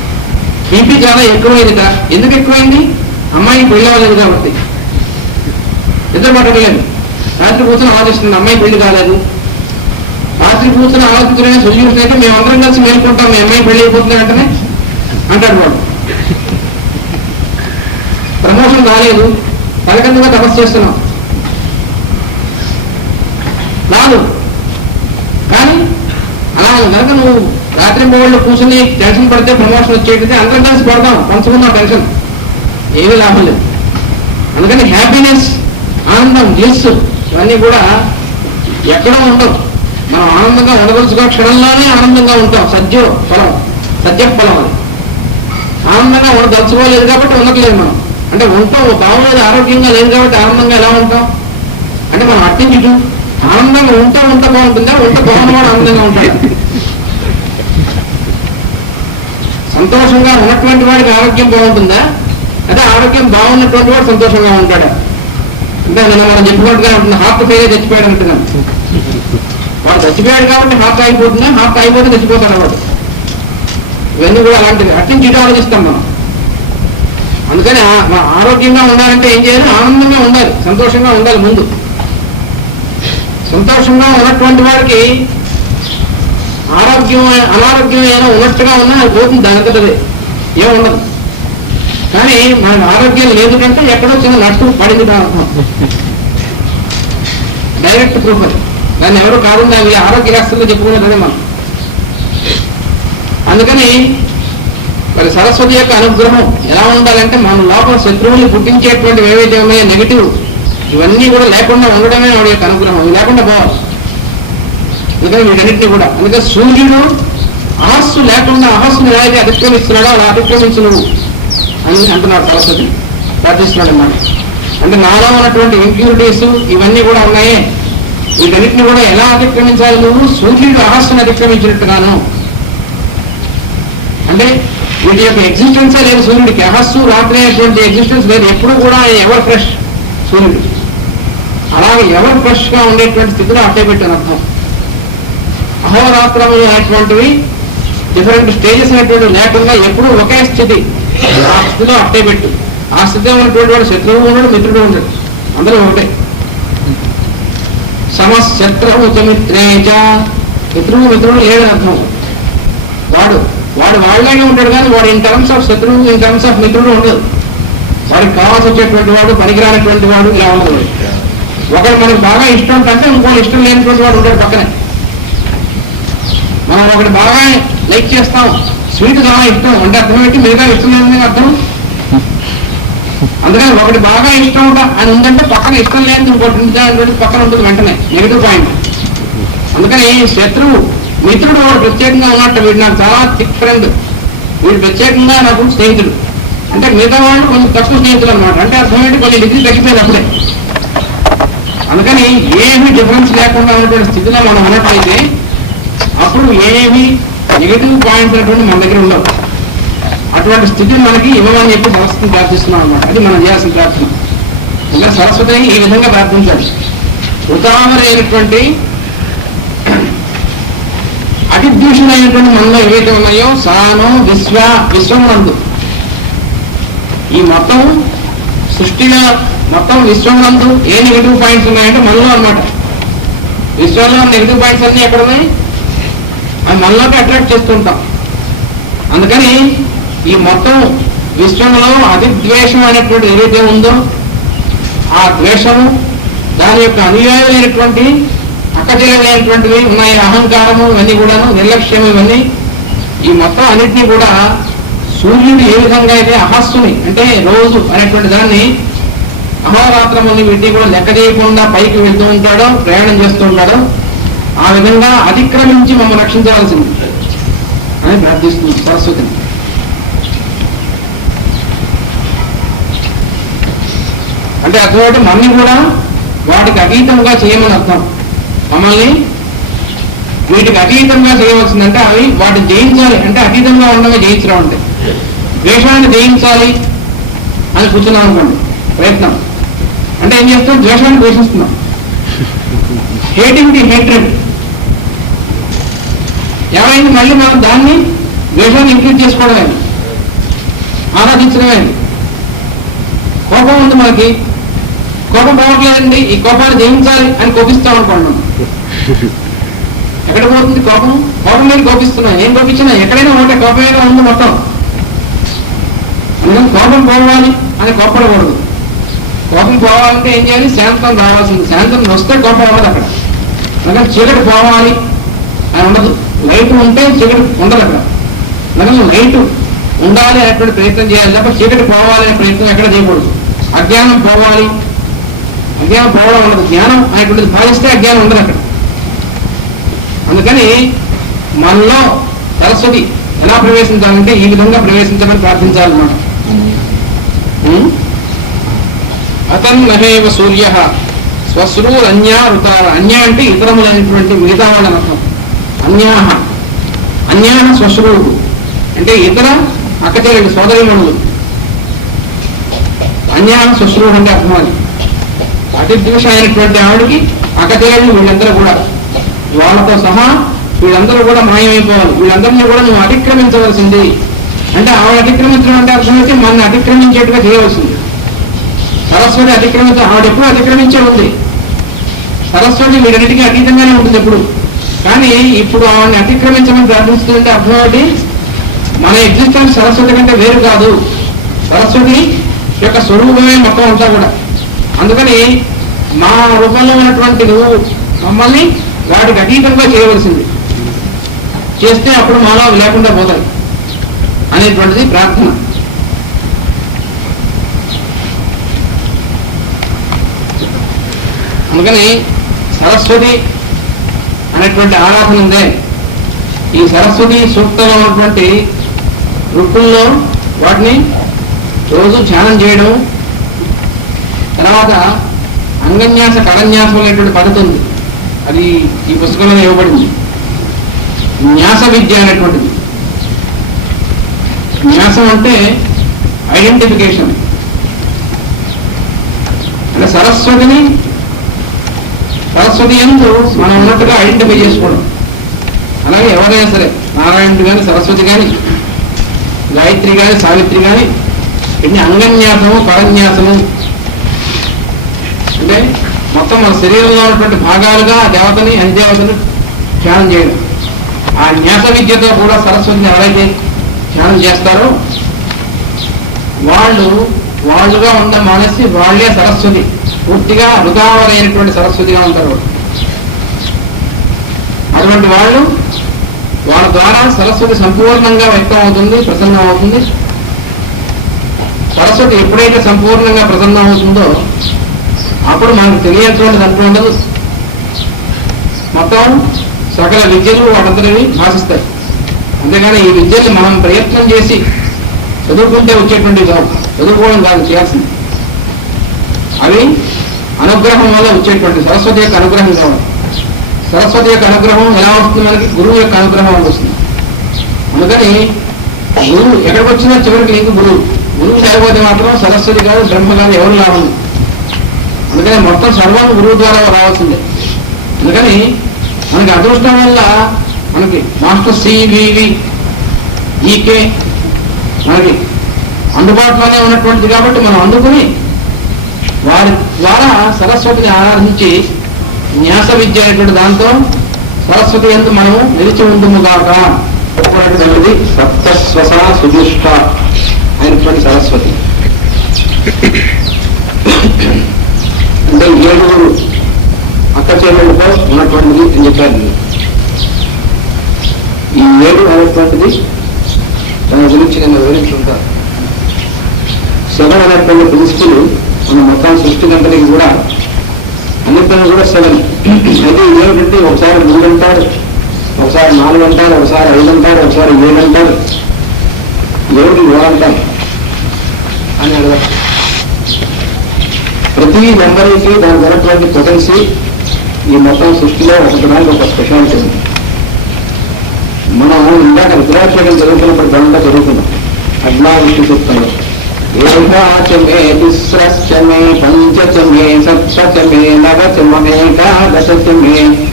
చాలా ఎక్కువైందిట. ఎందుకు ఎక్కువైంది? అమ్మాయి పెళ్లి అవ్వలేదు కాబట్టి. నిద్ర పట్టలేదు. రాత్రి కూర్చొని ఆలోచిస్తుంది, అమ్మాయి పెళ్లి కాలేదు. రాత్రి కూర్చొని ఆలోచించడమే సొల్యూషన్ అయితే మేమందరం కలిసి మేల్కొంటాం, మీ అమ్మాయి పెళ్లి అయిపోతుంది అంటేనే అంటాడు వాడు. ప్రమోషన్ రాలేదు, తలకందుగా తపస్సు చేస్తున్నాం రాదు. కానీ అలా కనుక నువ్వు రాత్రి మూడు కూర్చొని టెన్షన్ పడితే ప్రమోషన్ వచ్చేటైతే అందరం కలిసి పడతాం, పంచుకుందాం టెన్షన్, ఏమీ లాభం లేదు. అందుకని హ్యాపీనెస్, ఆనందం, గ్లిస్ ఇవన్నీ కూడా ఎక్కడో ఉండవు. మనం ఆనందంగా ఉండదలుచుకో క్షణంలోనే ఆనందంగా ఉంటాం. సత్య ఫలం అది. ఆనందంగా ఉండదలుచుకోలేదు కాబట్టి ఉండట్లేదు మనం. అంటే ఉంటాం, బాగోలేదు, ఆరోగ్యంగా లేదు కాబట్టి ఆనందంగా ఎలా ఉంటాం అంటే మనం అట్టించు ఆనందంగా ఉంట బాగుంటుందా, బాగున్న వాడు ఆనందంగా ఉంటాడు. సంతోషంగా ఉన్నటువంటి వాడికి ఆరోగ్యం బాగుంటుందా, అదే ఆరోగ్యం బాగున్నటువంటి వాడు సంతోషంగా ఉంటాడా? అంటే నేను మనం చెప్పుకున్నట్టుగా ఉంటుంది, హార్ట్ ఫెయిల్ చచ్చిపోయాడు అంటున్నాను. వాడు చచ్చిపోయాడు కాబట్టి హార్ట్ అయిపోతుందా, హార్ట్ అయిపోతే చచ్చిపోతాడు వాడు. ఇవన్నీ కూడా అలాంటివి అట్టించి ఆలోచిస్తాం మనం. అందుకని ఆరోగ్యంగా ఉండాలంటే ఏం చేయాలి? ఆనందంగా ఉండాలి, సంతోషంగా ఉండాలి. ముందు సంతోషంగా ఉన్నటువంటి వాడికి అనారోగ్యం ఏమైనా ఉన్నట్టుగా ఉన్నా అది పోతుంది, దానికంటే ఏముండదు. కానీ మనకు ఆరోగ్యం లేదు కంటే ఎక్కడో చిన్న నట్టు పడింది అర్థం. డైరెక్ట్ ప్రూఫ్ అది. దాన్ని ఎవరు కాకుండా అవి ఆరోగ్య శాస్త్రంలో చెప్పుకున్నదే మనం. అందుకని మరి సరస్వతి యొక్క అనుగ్రహం ఎలా ఉండాలంటే మన లోపల శత్రువుల్ని పుట్టించేటువంటి ఏవైతే ఉన్నాయో నెగిటివ్, ఇవన్నీ కూడా లేకుండా ఉండడమే వాడి యొక్క అనుగ్రహం. ఇవి లేకుండా పోవాలి. అందుకని వీటన్నిటిని కూడా, అందుకని సూర్యుడు అహస్సు లేకుండా అహస్సును ఏదైతే అతిక్రమిస్తున్నాడో అలా అతిక్రమించు నువ్వు అని అంటున్నాడు సరస్వతి, ప్రార్థిస్తున్నాడు అన్నమాట. అంటే నాలో ఉన్నటువంటి ఇంప్యూరిటీస్ ఇవన్నీ కూడా ఉన్నాయే, వీటన్నిటిని కూడా ఎలా అతిక్రమించాలి? నువ్వు సూర్యుడు అహస్సును అతిక్రమించినట్టుగాను. అంటే వీటి యొక్క ఎగ్జిస్టెన్సే లేదు సూర్యుడికి. అహస్సు రాత్రి అనేటువంటి ఎగ్జిస్టెన్స్ లేదు. ఎప్పుడు కూడా ఎవర్ ఫ్రెష్ సూర్యుడు. అలాగే ఎవర్ ఫ్రెష్ గా ఉండేటువంటి స్థితిలో అట్టే పెట్టాను అర్థం. అహోరాత్రము అనేటువంటివి డిఫరెంట్ స్టేజెస్ అనేటువంటి లేకుండా ఎప్పుడు ఒకే స్థితి, ఆ స్థితిలో అట్టే పెట్టు. ఆ స్థితిలో ఉన్నటువంటి వాడు శత్రువు ఉండడు, మిత్రుడు ఉండడు, అందరూ ఒకటే. సమశత్రువు మిత్రేచ, మిత్రుడు లేదని అర్థం. వాడు వాళ్ళనే ఉంటాడు కానీ వాడు ఇన్ టర్మ్స్ ఆఫ్ శత్రువు, ఇన్ టర్మ్స్ ఆఫ్ మిత్రుడు ఉండదు. వాడికి కావాల్సి వచ్చేటువంటి వాడు, పనికిరానటువంటి వాడు ఇలా ఉండదు. ఒకడు మనకు బాగా ఇష్టం కంటే ఇంకోటి ఇష్టం లేనటువంటి వాడు ఉంటాడు పక్కనే. మనం ఒకటి బాగా లైక్ చేస్తాం, స్వీట్ చాలా ఇష్టం అంటే అర్థం పెట్టి మిగతా ఇష్టం లేదని అర్థం. అందుకని ఒకటి బాగా ఇష్టం అని ఉందంటే పక్కన ఇష్టం లేని ఇంకోటి పక్కన ఉంటుంది వెంటనే, నెగిటివ్ పాయింట్. అందుకని శత్రువు మిత్రుడు వాడు ప్రత్యేకంగా ఉన్నట్టు, వీడు నాకు చాలా థిక్ ఫ్రెండ్, వీడు ప్రత్యేకంగా నాకు స్నేహితుడు. అంటే మిగతా వాళ్ళు కొంచెం తక్కువ స్నేహితులు అనమాట. అంటే అర్థం ఏంటి, కొన్ని డిగ్రీ తగ్గిపోయింది అప్పుడే. అందుకని ఏమీ డిఫరెన్స్ లేకుండా ఉన్నటువంటి స్థితిలో మనం ఉన్నట్లయితే అప్పుడు ఏమీ నెగిటివ్ పాయింట్స్ అనేటువంటి మన దగ్గర ఉండవు. అటువంటి స్థితిని మనకి ఇవ్వమని చెప్పి సరస్వతిని ప్రార్థిస్తున్నాం అనమాట. అది మనం చేయాల్సిన ప్రార్థన. ఇంకా సరస్వతిని ఈ విధంగా ప్రార్థించాలి. ఉదాహరణైనటువంటి అతిద్యూషణమైనటువంటి మనలో ఏవైతే ఉన్నాయో సానో విశ్వమునందు, ఈ మొత్తం సృష్టిలో మొత్తం విశ్వమునందు ఏ నెగిటివ్ పాయింట్స్ ఉన్నాయంటే మనలో అనమాట. విశ్వంలో నెగిటివ్ పాయింట్స్ అన్నీ ఎక్కడ ఉన్నాయి? అవి మనలోకి అట్రాక్ట్ చేస్తుంటాం. అందుకని ఈ మొత్తం విశ్వంలో అతిద్వేషం అనేటువంటి ఏదైతే ఉందో ఆ ద్వేషము, దాని యొక్క అనుయాయులైనటువంటి అక్కచెల్లెలైనటువంటివి ఉన్నాయి, అహంకారము, ఇవన్నీ కూడాను, నిర్లక్ష్యం, ఇవన్నీ ఈ మొత్తం అన్నింటినీ కూడా సూర్యుడు ఏ విధంగా అయితే అహస్సుని అంటే రోజు అనేటువంటి దాన్ని అహోరాత్రముని వీటిని కూడా లెక్క చేయకుండా పైకి వెళ్తూ ఉంటాడో, ప్రయాణం చేస్తూ ఉంటాడో, ఆ విధంగా అతిక్రమించి మమ్మల్ని రక్షించవలసింది అని ప్రార్థిస్తుంది సరస్వతిని. అంటే అటువంటి మమ్మల్ని కూడా వాటికి అతీతంగా చేయమని అర్థం. మమ్మల్ని వీటికి అతీతంగా చేయవలసిందంటే అవి వాటిని జయించాలి. అంటే అతీతంగా ఉండగా జయించడం అంటే ద్వేషాన్ని జయించాలి అని కూర్చున్నాం అనుకోండి ప్రయత్నం. అంటే ఏం చేస్తాం? ద్వేషాన్ని ద్వేషిస్తున్నాం. Hating the hatred. ఎవరైంది మళ్ళీ మనం దాన్ని ద్వేషాన్ని ఇంక్రీజ్ చేసుకోవడమే. ఆరాధించడమే. కోపం ఉంది మనకి, కోపం పోవట్లేదండి, ఈ కోపాన్ని జయించాలి అని కోపిస్తాం అనుకోండి. ఎక్కడ పోతుంది కోపం? కోపం మీద కోపిస్తున్నాం. ఏం కోపించినా ఎక్కడైనా ఒకటే కోపమైనా ఉంది మొత్తం. అందుకని కోపం పోవాలి అని కోపడకూడదు. కోపం పోవాలంటే ఏం చేయాలి? శాంతం రావాల్సింది. శాంతం వస్తే కోపం ఉండదు అక్కడ. అందుకని చీకటి పోవాలి అని ఉండదు. లైట్ ఉంటే చీకటి ఉండదు అక్కడ. అందుకని లైట్ ఉండాలి అనేటువంటి ప్రయత్నం చేయాలి తప్ప చీకటి పోవాలి అనే ప్రయత్నం ఎక్కడ చేయకూడదు. అజ్ఞానం పోవాలి, అజ్ఞానం పోవడం ఉండదు. జ్ఞానం అనేటువంటిది భావిస్తే అజ్ఞానం ఉండదు అక్కడ. అందుకని మనలో సరస్వతి ఎలా ప్రవేశించాలంటే ఈ విధంగా ప్రవేశించమని ప్రార్థించాలన్నమాట. అతన్ నహేవ సూర్య స్వశ్రూరన్యా రుతార. అన్య అంటే ఇతరములైనటువంటి మిగతా వాళ్ళని అర్థం. అన్యాహ, అన్యాహ స్వశ్రూడు అంటే ఇతర అక్కచెల్లెలు సోదరిమణులు. అన్యాహ స్వశ్రూడు అంటే అర్థం అది. అతిద్వేష అయినటువంటి ఆవిడికి అక్కచెల్లెలు వీళ్ళందరూ కూడా వాళ్ళతో సహా వీళ్ళందరూ కూడా మాయమైపోవాలి. వీళ్ళందరినీ కూడా నువ్వు అతిక్రమించవలసింది. అంటే ఆవిడ అతిక్రమించడం అంటే అర్థమైతే మన అతిక్రమించేట్టుగా చేయవలసింది. సరస్వతి ఆవిడ ఎప్పుడు అతిక్రమించే ఉంది. సరస్వతి వీరన్నిటికీ అతీతంగానే ఉంటుంది ఎప్పుడు. కానీ ఇప్పుడు ఆవిడని అతిక్రమించమని ప్రార్థిస్తుంటే అర్థం ఏంటి? మన ఎగ్జిస్టెన్స్ సరస్వతి కంటే వేరు కాదు. సరస్వతి యొక్క స్వరూపమే మొత్తం అంతా కూడా. అందుకని మా రూపంలో ఉన్నటువంటి నువ్వు మమ్మల్ని వాటికి అతీతంగా చేయవలసింది. చేస్తే అప్పుడు మాలో లేకుండా పోతాయి అనేటువంటిది ప్రార్థన. అందుకని సరస్వతి అనేటువంటి ఆరాధన ఉందే, ఈ సరస్వతి సూక్తంలో ఉన్నటువంటి రుక్కుల్లో వాటిని రోజు ధ్యానం చేయడం. తర్వాత అంగన్యాస కరన్యాసం అనేటువంటి పద్ధతి ఉంది. అది ఈ పుస్తకంలో ఇవ్వబడింది. న్యాస విద్య అనేటువంటిది. న్యాసం అంటే ఐడెంటిఫికేషన్. అంటే సరస్వతి ఎందు మనం ఉన్నట్టుగా ఐడెంటిఫై చేసుకోవడం. అలాగే ఎవరైనా సరే, నారాయణుడు కానీ సరస్వతి కానీ గాయత్రి కానీ సావిత్రి కానీ ఇన్ని అంగన్యాసము కరన్యాసము అంటే మొత్తం మన శరీరంలో ఉన్నటువంటి భాగాలుగా ఆ దేవతని అధిదేవతను ధ్యానం చేయడం. ఆ న్యాస విద్యతో కూడా సరస్వతిని ఎవరైతే ధ్యానం చేస్తారో వాళ్ళుగా ఉన్న మానసి వాళ్ళే సరస్వతి, పూర్తిగా రుకావరైనటువంటి సరస్వతిగా ఉంటారు. అటువంటి వాళ్ళ ద్వారా సరస్వతి సంపూర్ణంగా వ్యక్తం అవుతుంది, ప్రసన్నం అవుతుంది. సరస్వతి ఎప్పుడైతే సంపూర్ణంగా ప్రసన్నం అవుతుందో అప్పుడు మనకు తెలియనటువంటిది అంటూ ఉండదు. మొత్తం సకల విద్యలు వాటంతటివి భాషిస్తాయి. అంతేగాని ఈ విద్యల్ని మనం ప్రయత్నం చేసి చదువుకుంటే వచ్చేటువంటి చదువుకోవడం కాదు చేయాల్సింది. అవి అనుగ్రహం వల్ల వచ్చేటువంటి సరస్వతి యొక్క అనుగ్రహం కావాలి. సరస్వతి యొక్క అనుగ్రహం ఎలా వస్తుంది? మనకి గురువు యొక్క అనుగ్రహం వస్తుంది. అందుకని గురువు ఎక్కడికి వచ్చినా చివరికి నీకు గురువు లేకపోతే మాత్రం సరస్వతి కాదు, బ్రహ్మ కాదు, ఎవరు లాభం. అందుకని మొత్తం సర్వం గురువు ద్వారా రావాల్సిందే. అందుకని మనకి అదృష్టం వల్ల మనకి మాస్టర్ సివివి ఈకే మనకి అందుబాటులోనే ఉన్నటువంటిది కాబట్టి మనం అందుకుని వారి ద్వారా సరస్వతిని ఆరాధించి న్యాస విద్య అనేటువంటి దాంతో సరస్వతి యందు మనము నిలిచి ఉండుముగాక. సప్తస్వస సుదుష్ట అయినటువంటి సరస్వతి అంటే 7 అక్క చెల్లెలతో ఉన్నటువంటిది అని చెప్పారు. ఈ 7 అనేటువంటిది దాని గురించి నేను వివరించుంటాను. 7 అనేటువంటి ప్రిన్సిపల్ మన మొత్తం సృష్టికంతరికి కూడా అన్నిటిని కూడా 7. అయితే ఏమిటంటే ఒకసారి 3 అంటారు, ఒకసారి 4 అంటారు, ఒకసారి 5 అంటారు, ఒకసారి 7 అంటారు, 7 అంటారు అని అడగారు. ప్రతి నెంబర్కి దాని ఉన్నటువంటి పొటెన్సీ ఈ మొత్తం సృష్టిలో ఒకదానికి ఒక స్పెషాలిటీ ఉంది. మనం ఇందాక రుద్రాక్షరం చదువుతున్నప్పుడు గంట చదువుతున్నాం. అగ్నావిష్ణు సూక్తంలో ఏకాచమే తిస్రశ్చమే పంచచమే సప్తచమే నవచమే ఏకాదశమే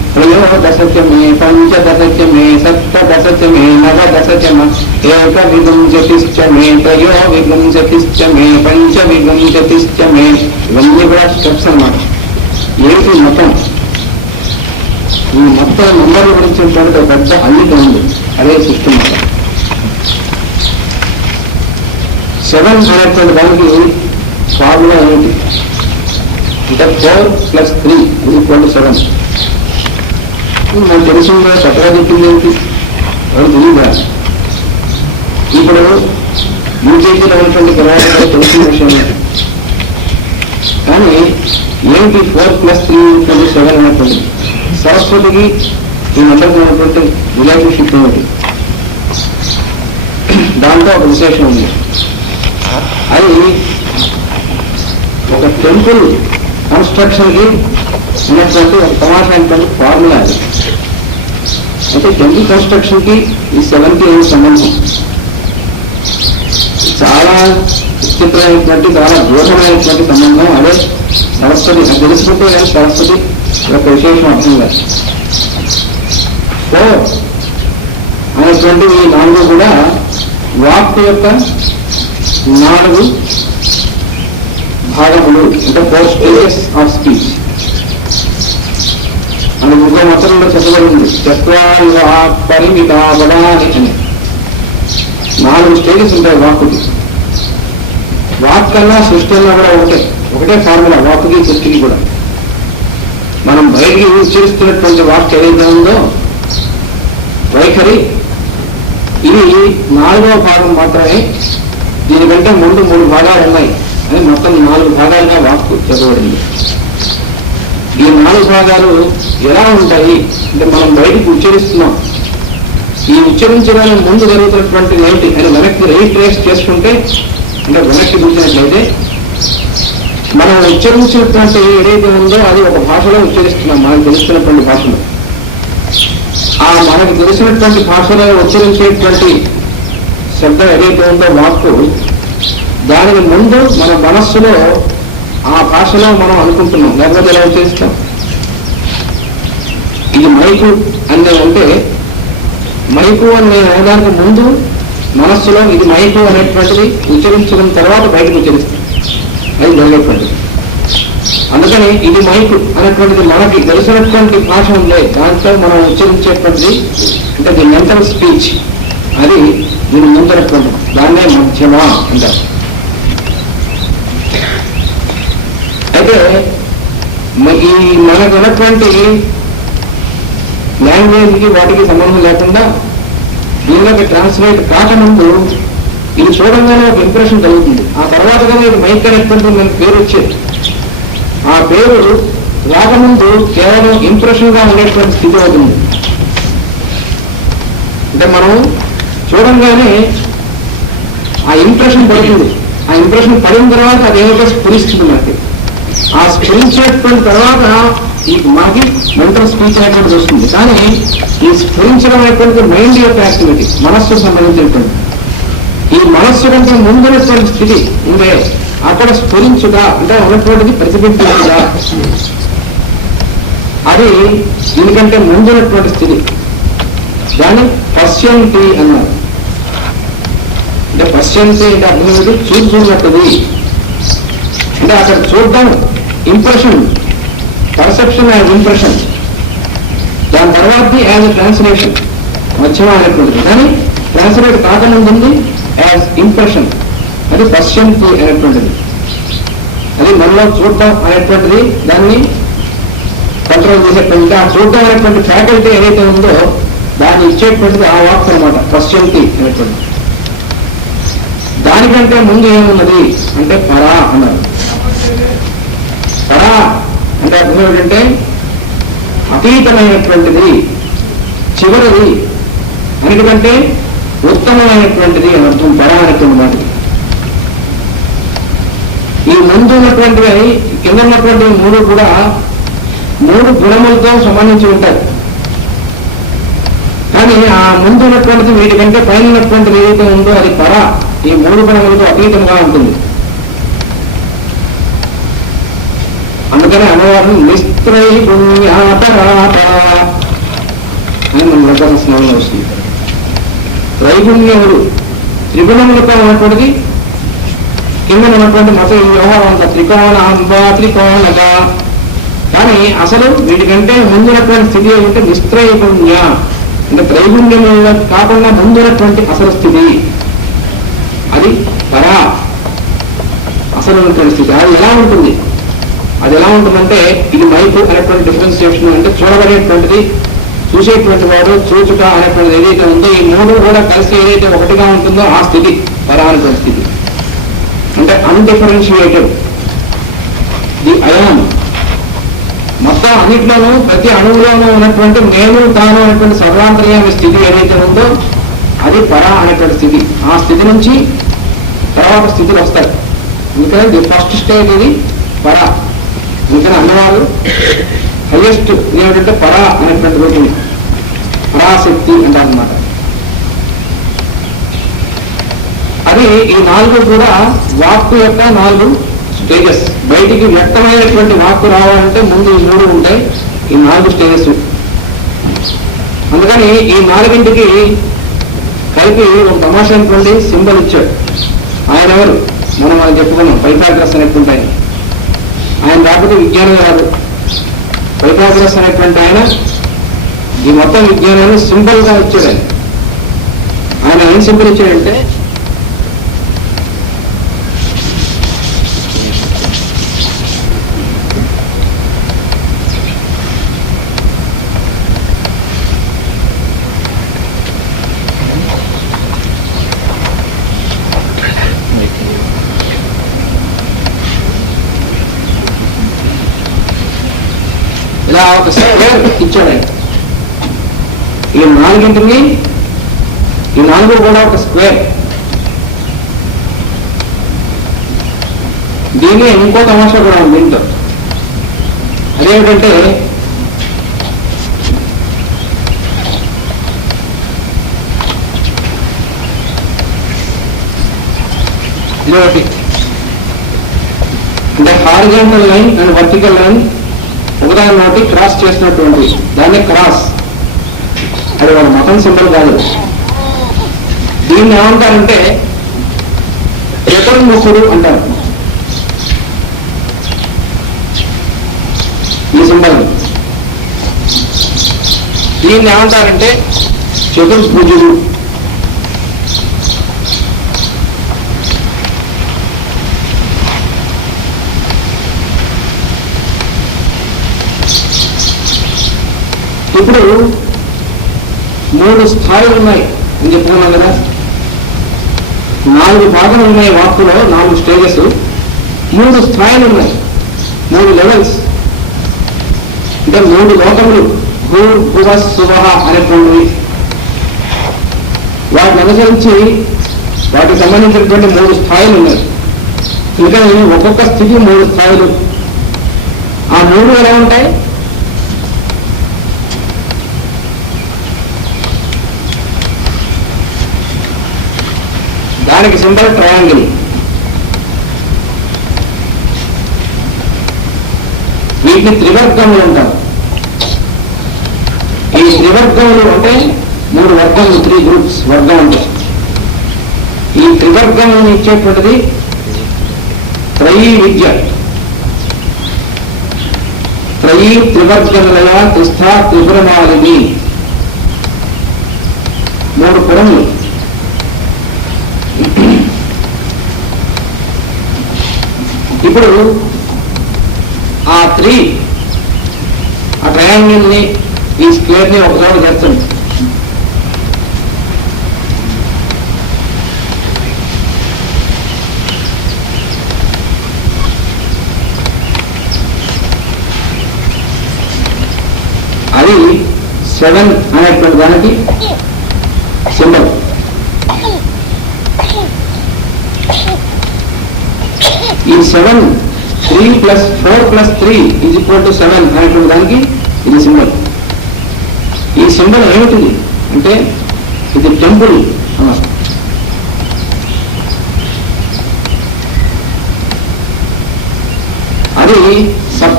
त्रयोदश च मे पंचदश च मे सप्तदश च मे नवदश च एकविंशतिश्च मे त्रयोविंशतिश्च मे पंचविंशतिश्च मे ఇవన్నీ కూడా స్టెప్స్ అన్నమాట. ఏంటి మొత్తం ఈ మొత్తం నంబర్ల గురించి ఒక పెద్ద అల్లిక ఉంది. అదే సిస్టమ్. 7 అనేటువంటి దానికి ఫార్ములా ఏమిటి అంటే 4+3 = 7. మనకు తెలిసిందే కొత్తగా చెప్పింది ఏంటి ఎవరు తెలియదా? ఇప్పుడు యూకేజీలో ఉన్నటువంటి పిల్లవాళ్ళకి తెలిసిన విషయం కానీ ఏంటి 4+3 = 7 అనేటువంటి సరస్వతికి ఈ నంబర్కి ఉన్నటువంటి రిలేషన్షిప్ ఏమిటి? దాంట్లో ఒక విశేషం ఉంది. అది ఒక టెంపుల్ కన్స్ట్రక్షన్కి ఉన్నటువంటి ఒక తమాషైనటువంటి ఫార్ములా. అది అయితే టెంపుల్ కన్స్ట్రక్షన్కి ఈ 7కి ఏమి సంబంధం? చాలా విచిత్రమైనటువంటి చాలా దూరమైనటువంటి సంబంధం. అదే సరస్వతి అది తెలుసుకుంటే సరస్వతి ఒక విశేషం అర్థం కాదు. 4 అనేటువంటి ఈ 4 కూడా వాక్ యొక్క 4 భాగములు అంటే 4 స్టేజెస్ ఆఫ్ స్పీచ్ అని ఇంకో మతంలో చెప్పబడింది. పరిమితావడాని అని 4 స్టేజెస్ ఉంటాయి వాక్కుకి. వాక్ కన్నా సృష్టి అన్నా కూడా ఒకటే ఫార్ములా వాక్కుకి సృష్టికి కూడా. మనం బయటికి ఉచ్చరిస్తున్నటువంటి వాక్ ఏదైతే ఉందో వైఖరి ఇది 4వ భాగం మాత్రమే. దీనికంటే ముందు 3 భాగాలు ఉన్నాయి అని మొత్తం 4 భాగాలుగా వాక్కు చెప్పబడింది. ఈ 4 భాగాలు ఎలా ఉంటాయి అంటే మనం బయటికి ఉచ్చరిస్తున్నాం. ఈ ఉచ్చరించడానికి ముందు జరుగుతున్నటువంటి ఏంటి అని వెనక్కి రీట్రేస్ చేసుకుంటే అంటే వెనక్కి చూసినట్లయితే మనం ఉచ్చరించినటువంటి ఏదైతే ఉందో అది ఒక భాషలో ఉచ్చరిస్తున్నాం. మనకు తెలుస్తున్నటువంటి భాషలో ఆ మనకు తెలిసినటువంటి భాషలో ఉచ్చరించేటువంటి శబ్దం ఏదైతే ఉందో వాక్కు దానికి ముందు మన మనస్సులో ఆ భాషలో మనం అనుకుంటున్నాం. లేకపోతే ఎలా ఉచ్చరిస్తాం? ఇది మైకు అని అంటే మైకు అని నేను అనడానికి ముందు మనస్సులో ఇది మైకు అనేటువంటిది ఉచ్చరించిన తర్వాత బయటకు ఉచ్చరిస్తాం. అది జరిగేటువంటిది. అందుకని ఇది మైకు అనేటువంటిది మనకి తెలిసినటువంటి భాష ఉండే దాంట్లో మనం ఉచ్చరించేటువంటిది అంటే ది మెంటల్ స్పీచ్. అది దీని ముందరటువంటి దాన్నే మధ్యమా అంటారు. అయితే ఈ మనకు ఉన్నటువంటి లాంగ్వేజ్కి వాటికి సంబంధం లేకుండా దీనిలోకి ట్రాన్స్లేట్ కాకముందు ఇది చూడంగానే ఒక ఇంప్రెషన్ కలుగుతుంది. ఆ తర్వాత కానీ ఇది మైక్ అనేటువంటి మనకు పేరు వచ్చేది. ఆ పేరు రాకముందు కేవలం ఇంప్రెషన్ గా ఉండేటువంటి స్థితి అవుతుంది. అంటే మనం చూడంగానే ఆ ఇంప్రెషన్ పడుతుంది. ఆ ఇంప్రెషన్ పడిన తర్వాత అదేమిటో స్ఫురిస్తుంది మనకి. ఆ స్ఫురించేటువంటి తర్వాత ఈ మనకి మెంటల్ స్పీచ్ అనేటువంటి వస్తుంది. కానీ ఈ స్ఫురించడం అనేటువంటి మైండ్ యొక్క యాక్టివిటీ, మనస్సుకు సంబంధించినటువంటి ఈ మనస్సు కంటే ముందున్నటువంటి స్థితి ఉండే అక్కడ స్ఫురించుగా అంటే ఉన్నటువంటిది ప్రతిబింబించుగా అది దీనికంటే ముందున్నటువంటి స్థితి. దాన్ని పశ్యంతి అన్నారు. అంటే పశ్యంతి అంటే అర్థం ఏంటి? చూస్తున్నట్టుది అంటే అక్కడ చూడడం ఇంప్రెషన్, పర్సెప్షన్ యాజ్ ఇంప్రెషన్. దాని తర్వాత యాజ్ ట్రాన్స్లేషన్ మధ్యమ అనేటువంటిది. కానీ ట్రాన్స్లేట్ కాకముందు యాజ్ ఇంప్రెషన్ అది పశ్యంతి అనేటువంటిది. అది మనలో చూడటం అనేటువంటిది దాన్ని కంట్రోల్ చేసేటువంటి ఆ చూడటం అనేటువంటి ఫ్యాకల్టీ ఏదైతే ఉందో దాన్ని ఇచ్చేటువంటిది ఆ వాక్ అనమాట పశ్యంతి అనేటువంటిది. దానికంటే ముందు ఏమున్నది అంటే పరా అన్నారు. పరా అంటే అర్థం ఏమిటంటే అతీతమైనటువంటిది, చివరిది, అన్నిటికంటే ఉత్తమమైనటువంటిది అని అర్థం పరా అనేటువంటి మాట. ఈ ముందు ఉన్నటువంటివి కింద ఉన్నటువంటి 3 కూడా 3 గుణములతో సంబంధించి ఉంటాయి. కానీ ఆ ముందు ఉన్నటువంటిది వీటికంటే పైన ఉన్నటువంటిది ఏదైతే ఉందో అది పర, ఈ 3 గుణములతో అతీతంగా ఉంటుంది. అందుకని అమ్మవారిని నిస్త్రైపుణ్యాపరాప అని మన లగ్న స్నానంలో వస్తుంది. త్రైపుణ్యములు త్రిగుణములతో ఉన్నటువంటిది, కింద ఉన్నటువంటి మత వ్యవహారం అంత త్రికోణ అంబా త్రికోణక. కానీ అసలు వీటికంటే ముందున్నటువంటి స్థితి ఏమిటంటే నిస్త్రైపుణ్య, అంటే త్రైగుణ్యం కాకుండా ముందున్నటువంటి అసలు స్థితి, అది పరా అసలు ఉన్నటువంటి స్థితి. అది ఎలా ఉంటుంది? అది ఎలా ఉంటుందంటే ఇది మైపు అనేటువంటి డిఫరెన్సియేషన్, అంటే చూడబడేటువంటిది, చూసేటువంటి వాడు, చూచుట అనేటువంటిది ఏదైతే ఉందో ఈ మూడు కూడా కలిసి ఏదైతే ఒకటిగా ఉంటుందో ఆ స్థితి పరా అనేటువంటి స్థితి. అంటే అన్డిఫరెన్షియేటెడ్ ది అయాన్, మొత్తం అన్నిట్లోనూ ప్రతి అణువులోనూ ఉన్నటువంటి నేను తాను అనేటువంటి సర్వాంతర్యామి స్థితి ఏదైతే ఉందో అది పరా అనేటువంటి స్థితి. ఆ స్థితి నుంచి తర్వాత స్థితులు వస్తాయి. అందుకని ది ఫస్ట్ స్టేజ్ ఇది పరా. అందుకని అన్నవారు హైయెస్ట్ ఏమిటంటే పరా అనేటువంటి రూపిణి, పరాశక్తి అంటారనమాట. అది ఈ నాలుగు కూడా వాక్కు యొక్క 4 స్టేజెస్. బయటికి వ్యక్తమైనటువంటి వాక్కు రావాలంటే ముందు ఈ 3 ఉంటాయి, ఈ 4 స్టేజెస్. అందుకని ఈ 4ంటికి కలిపి ఒక తమాషైనటువంటి సింబల్ ఇచ్చాడు. ఆయన ఎవరు? మనం చెప్పుకున్నాం, పైథాగరస్ అనేటువంటి ఆయన. ఆయన రాకపోతే విజ్ఞానం రాదు. పైథాగరస్ అనేటువంటి ఆయన ఈ మొత్తం విజ్ఞానాన్ని సింబల్ గా ఇచ్చాడు. ఆయన ఏం సింబల్ ఇచ్చాడంటే ఇలా ఒక స్క్వేర్ ఇచ్చాడు. ఈ 4ంటిని, ఈ 4 కూడా ఒక స్క్వేర్. దీన్ని ఇంకో తమాషా కూడా ఉంది దీంతో. అదేమిటంటే ఇదొకటి, అంటే horizontal line and vertical line ఒకదాని క్రాస్ చేసినటువంటి దాన్ని క్రాస్. అది వాళ్ళ మతం సింబల్ కాదు. దీన్ని ఏమంటారంటే చతుర్ముఖుడు అంటారు ఈ సింబల్. దీన్ని ఏమంటారంటే చతుర్భుజుడు. ఇప్పుడు 3 స్థాయిలు ఉన్నాయి అని చెప్పుకున్నాం కదా. 4 భాగాలు ఉన్నాయి వాక్కులో, 4 స్టేజెస్, 3 స్థాయిలు ఉన్నాయి, 3 లెవెల్స్. అంటే 3 లోకములు, భూర్ భువ సువహ అనేటువంటివి. వాటిని అనుసరించి వాటికి సంబంధించినటువంటి 3 స్థాయిలు ఉన్నాయి. ఇంకా ఒక్కొక్క స్థితి 3 స్థాయిలు. ఆ 3 ఎలా ఉంటాయి? దానికి సింబల్ ట్రయాంగిల్. వీటిని త్రివర్గములు అంటారు. ఈ త్రివర్గములు అంటే 3 వర్గములు, 3 గ్రూప్స్ వర్గం అంటే. ఈ త్రివర్గములను ఇచ్చేటువంటిది త్రయీ విద్య. త్రయీ త్రివర్గములయ తిస్థా త్రిపురమాలిని. 3 పురములు. ఇప్పుడు ఆ ట్రయాంగిల్ ని, ఈ స్క్వేర్ ని ఒకచోట చేస్తుంది. అది 7 అనేటువంటి దానికి సింబల్. ఈ 7 3 + 4 + 3 = 7 అనేటువంటి దానికి ఇది సింబల్. ఈ సింబల్ ఏమిటిది అంటే ఇది టెంపుల్ అన్నారు. అది సప్త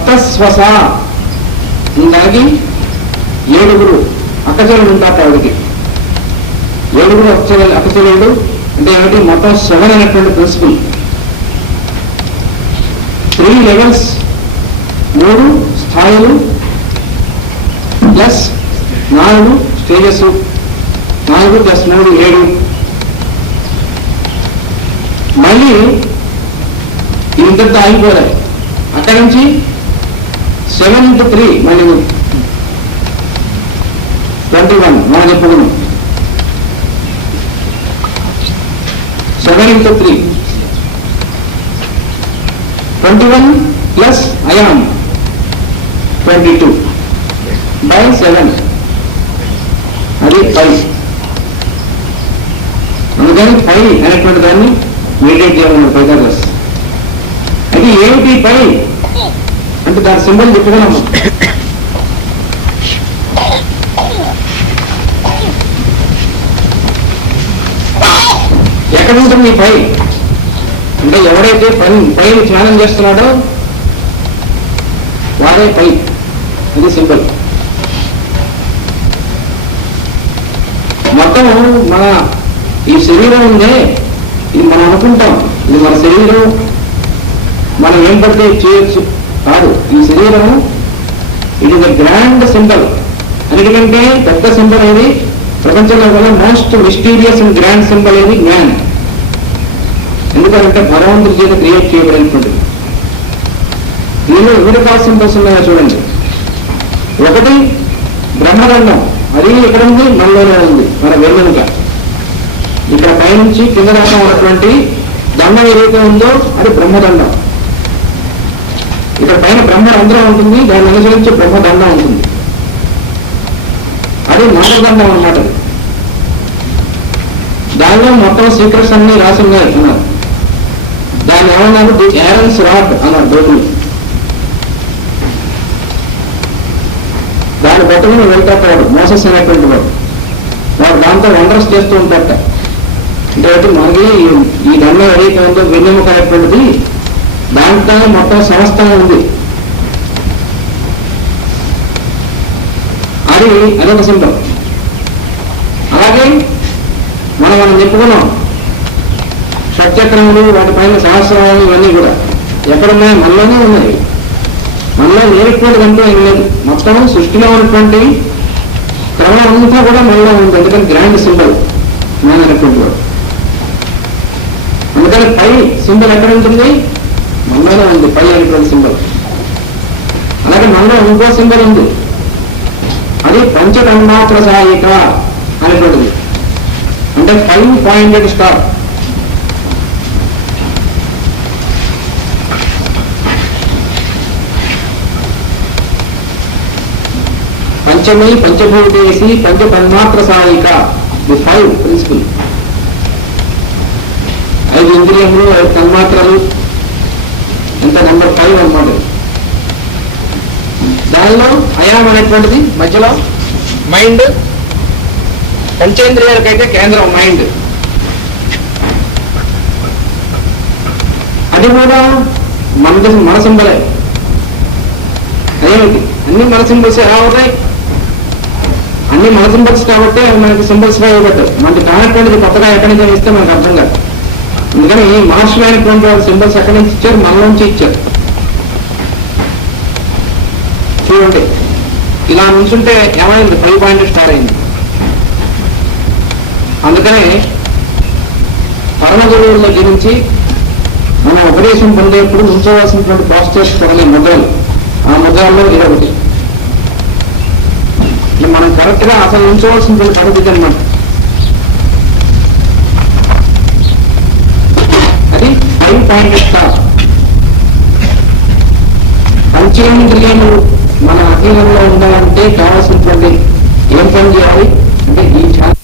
సప్తస్వస, దానికి 7 అక్కచెల్లెలు ఉంటారు. ఆవిడకి 7 అక్కచెల్లెలు అంటే ఏమిటి, మొత్తం 7 అనేటువంటి ప్రిన్సిపల్. 3 లెవెల్స్, 3 స్థాయిలు ప్లస్ 4 స్టేజెస్, 4 + 3 7. మళ్ళీ ఇంతతో ఆగిపోయాయి. అక్కడి నుంచి 7 × 3 మళ్ళీ 21 మనం చెప్పుకున్నాం. 7 × 3 21 ప్లస్ అయామ్ 22 by 7, అది 5. అందుకని 5 అనేటువంటి దాన్ని మెడిటేట్ చేయమన్నారు పైథాగరస్. అది ఏమిటి 5 అంటే దాని సింబల్ చెప్పుకున్నాము. ఎక్కడ ఉంటుంది 5 అంటే ఎవరైతే పైని ధ్యానం చేస్తున్నాడో వాడే 5. ఇది సింబల్. మొత్తం మన ఈ శరీరం ఉందే, ఇది మనం అనుకుంటాం ఇది మన శరీరం, మనం ఏం పడితే చేయొచ్చు కాదు. ఈ శరీరం it is the grand symbol. అన్నిటికంటే పెద్ద సింబల్ ఏది ప్రపంచంలో కన్నా most mysterious and grand symbol ఏది జ్ఞాన్. ఎందుకంటే భగవంతుడి చేత క్రియేట్ చేయబడినటువంటిది. దీనిలో ఎన్ని రకాల సింబల్స్ ఉన్నాయో చూడండి. ఒకటి బ్రహ్మదండం, అది ఎక్కడ ఉంది, మనలోనే ఉంది, మన వెన్నుక. ఇక్కడ పైనుంచి కింద దాకా ఉన్నటువంటి దండం ఏదైతే ఉందో అది బ్రహ్మదండం. ఇక్కడ పైన బ్రహ్మరంధ్రం ఉంటుంది, దాన్ని అనుసరించి బ్రహ్మదండం ఉంటుంది. అది నాగదండం అన్నమాట. దానిలో మొత్తం సీక్రెట్స్ అన్ని రాసి ఉన్నాయి అన్నారు. దాన్ని ఏమన్నారు, ది ఏరన్స్ రాడ్ అన్నారు బైబిల్. దాన్ని పట్టుకుని వెళ్తాడు మోసెస్ అనేటువంటి వాడు దాంతో వండర్స్ చేస్తూ ఉంటారట. అంటే మనకి ఈ దండం ఏదైతే ఉందో వెన్నెముక అనేటువంటిది దాంట్లో మొత్తం సంస్థగా ఉంది. అది అదొక సింబల్. అలాగే మనం చెప్పుకున్నాం షట్చక్రములు, వాటిపైన సహస్రాలు, ఇవన్నీ కూడా ఎక్కడున్నాయి, మనలోనే ఉన్నాయి. మనలో లేనటువంటి అంటూ ఏం లేదు. మొత్తం సృష్టిలో ఉన్నటువంటి క్రమం అంతా కూడా మనలో ఉంది. అందుకని గ్రాండ్ సింబల్ జ్ఞానం అనేటువంటి వాడు. అందుకని పై సింబల్ ఎక్కడ ఉంటుంది, మనలోనే ఉంది పై అనేటువంటి సింబల్. అలాగే మనలో ఇంకో సింబల్ ఉంది, అది పంచతన్మాత్రసాయిక అనేటువంటిది. అంటే 5 pointed star. Panchami పంచభూతేసి పంచతన్మాత్రసాయిక, the 5 principal. 5 ఇంద్రియములు, 5 తన్మాత్రలు, ఎంత నెంబర్ 5 అన్నమాట. దానిలో అయాం అనేటువంటిది మధ్యలో మైండ్. పంచేంద్రియాలకైతే కేంద్రం మైండ్. అది కూడా మన సింబలే. అదేమిటి, అన్ని మన సింబల్స్ ఎలా అవుతాయి, అన్ని మన సింబల్స్ కాబట్టి అవి మనకి సింబల్స్ గా ఇవ్వబడ్డాయి. మనకి కానటువంటిది కొత్తగా ఎక్కడి నుంచి ఇస్తే మనకు అర్థం కాదు. అందుకని మహర్షులు అయినటువంటి వాళ్ళ సింబల్స్ ఎక్కడి నుంచి ఇచ్చారు, మన నుంచి ఇచ్చారు. చూడండి, ఇలా నుంచుంటే ఏమైంది, 5 పాయింట్ స్టార్ అయింది. అందుకనే పరమ గురువుల్లో గురించి మనం ఉపదేశం పొందేప్పుడు ఉంచవలసినటువంటి పాస్టర్స్ కొన్ని ముద్రలు, ఆ ముద్రల్లో ఇదొకటి. మనం కరెక్ట్ గా అసలు ఉంచవలసినటువంటి పద్ధతి అన్నమాట. అది 5 పాయింట్ స్టార్. పంచేంద్రియములు మన అధీనంలో ఉండాలంటే కావాల్సినటువంటి ఏం పని చేయాలి అంటే ఈ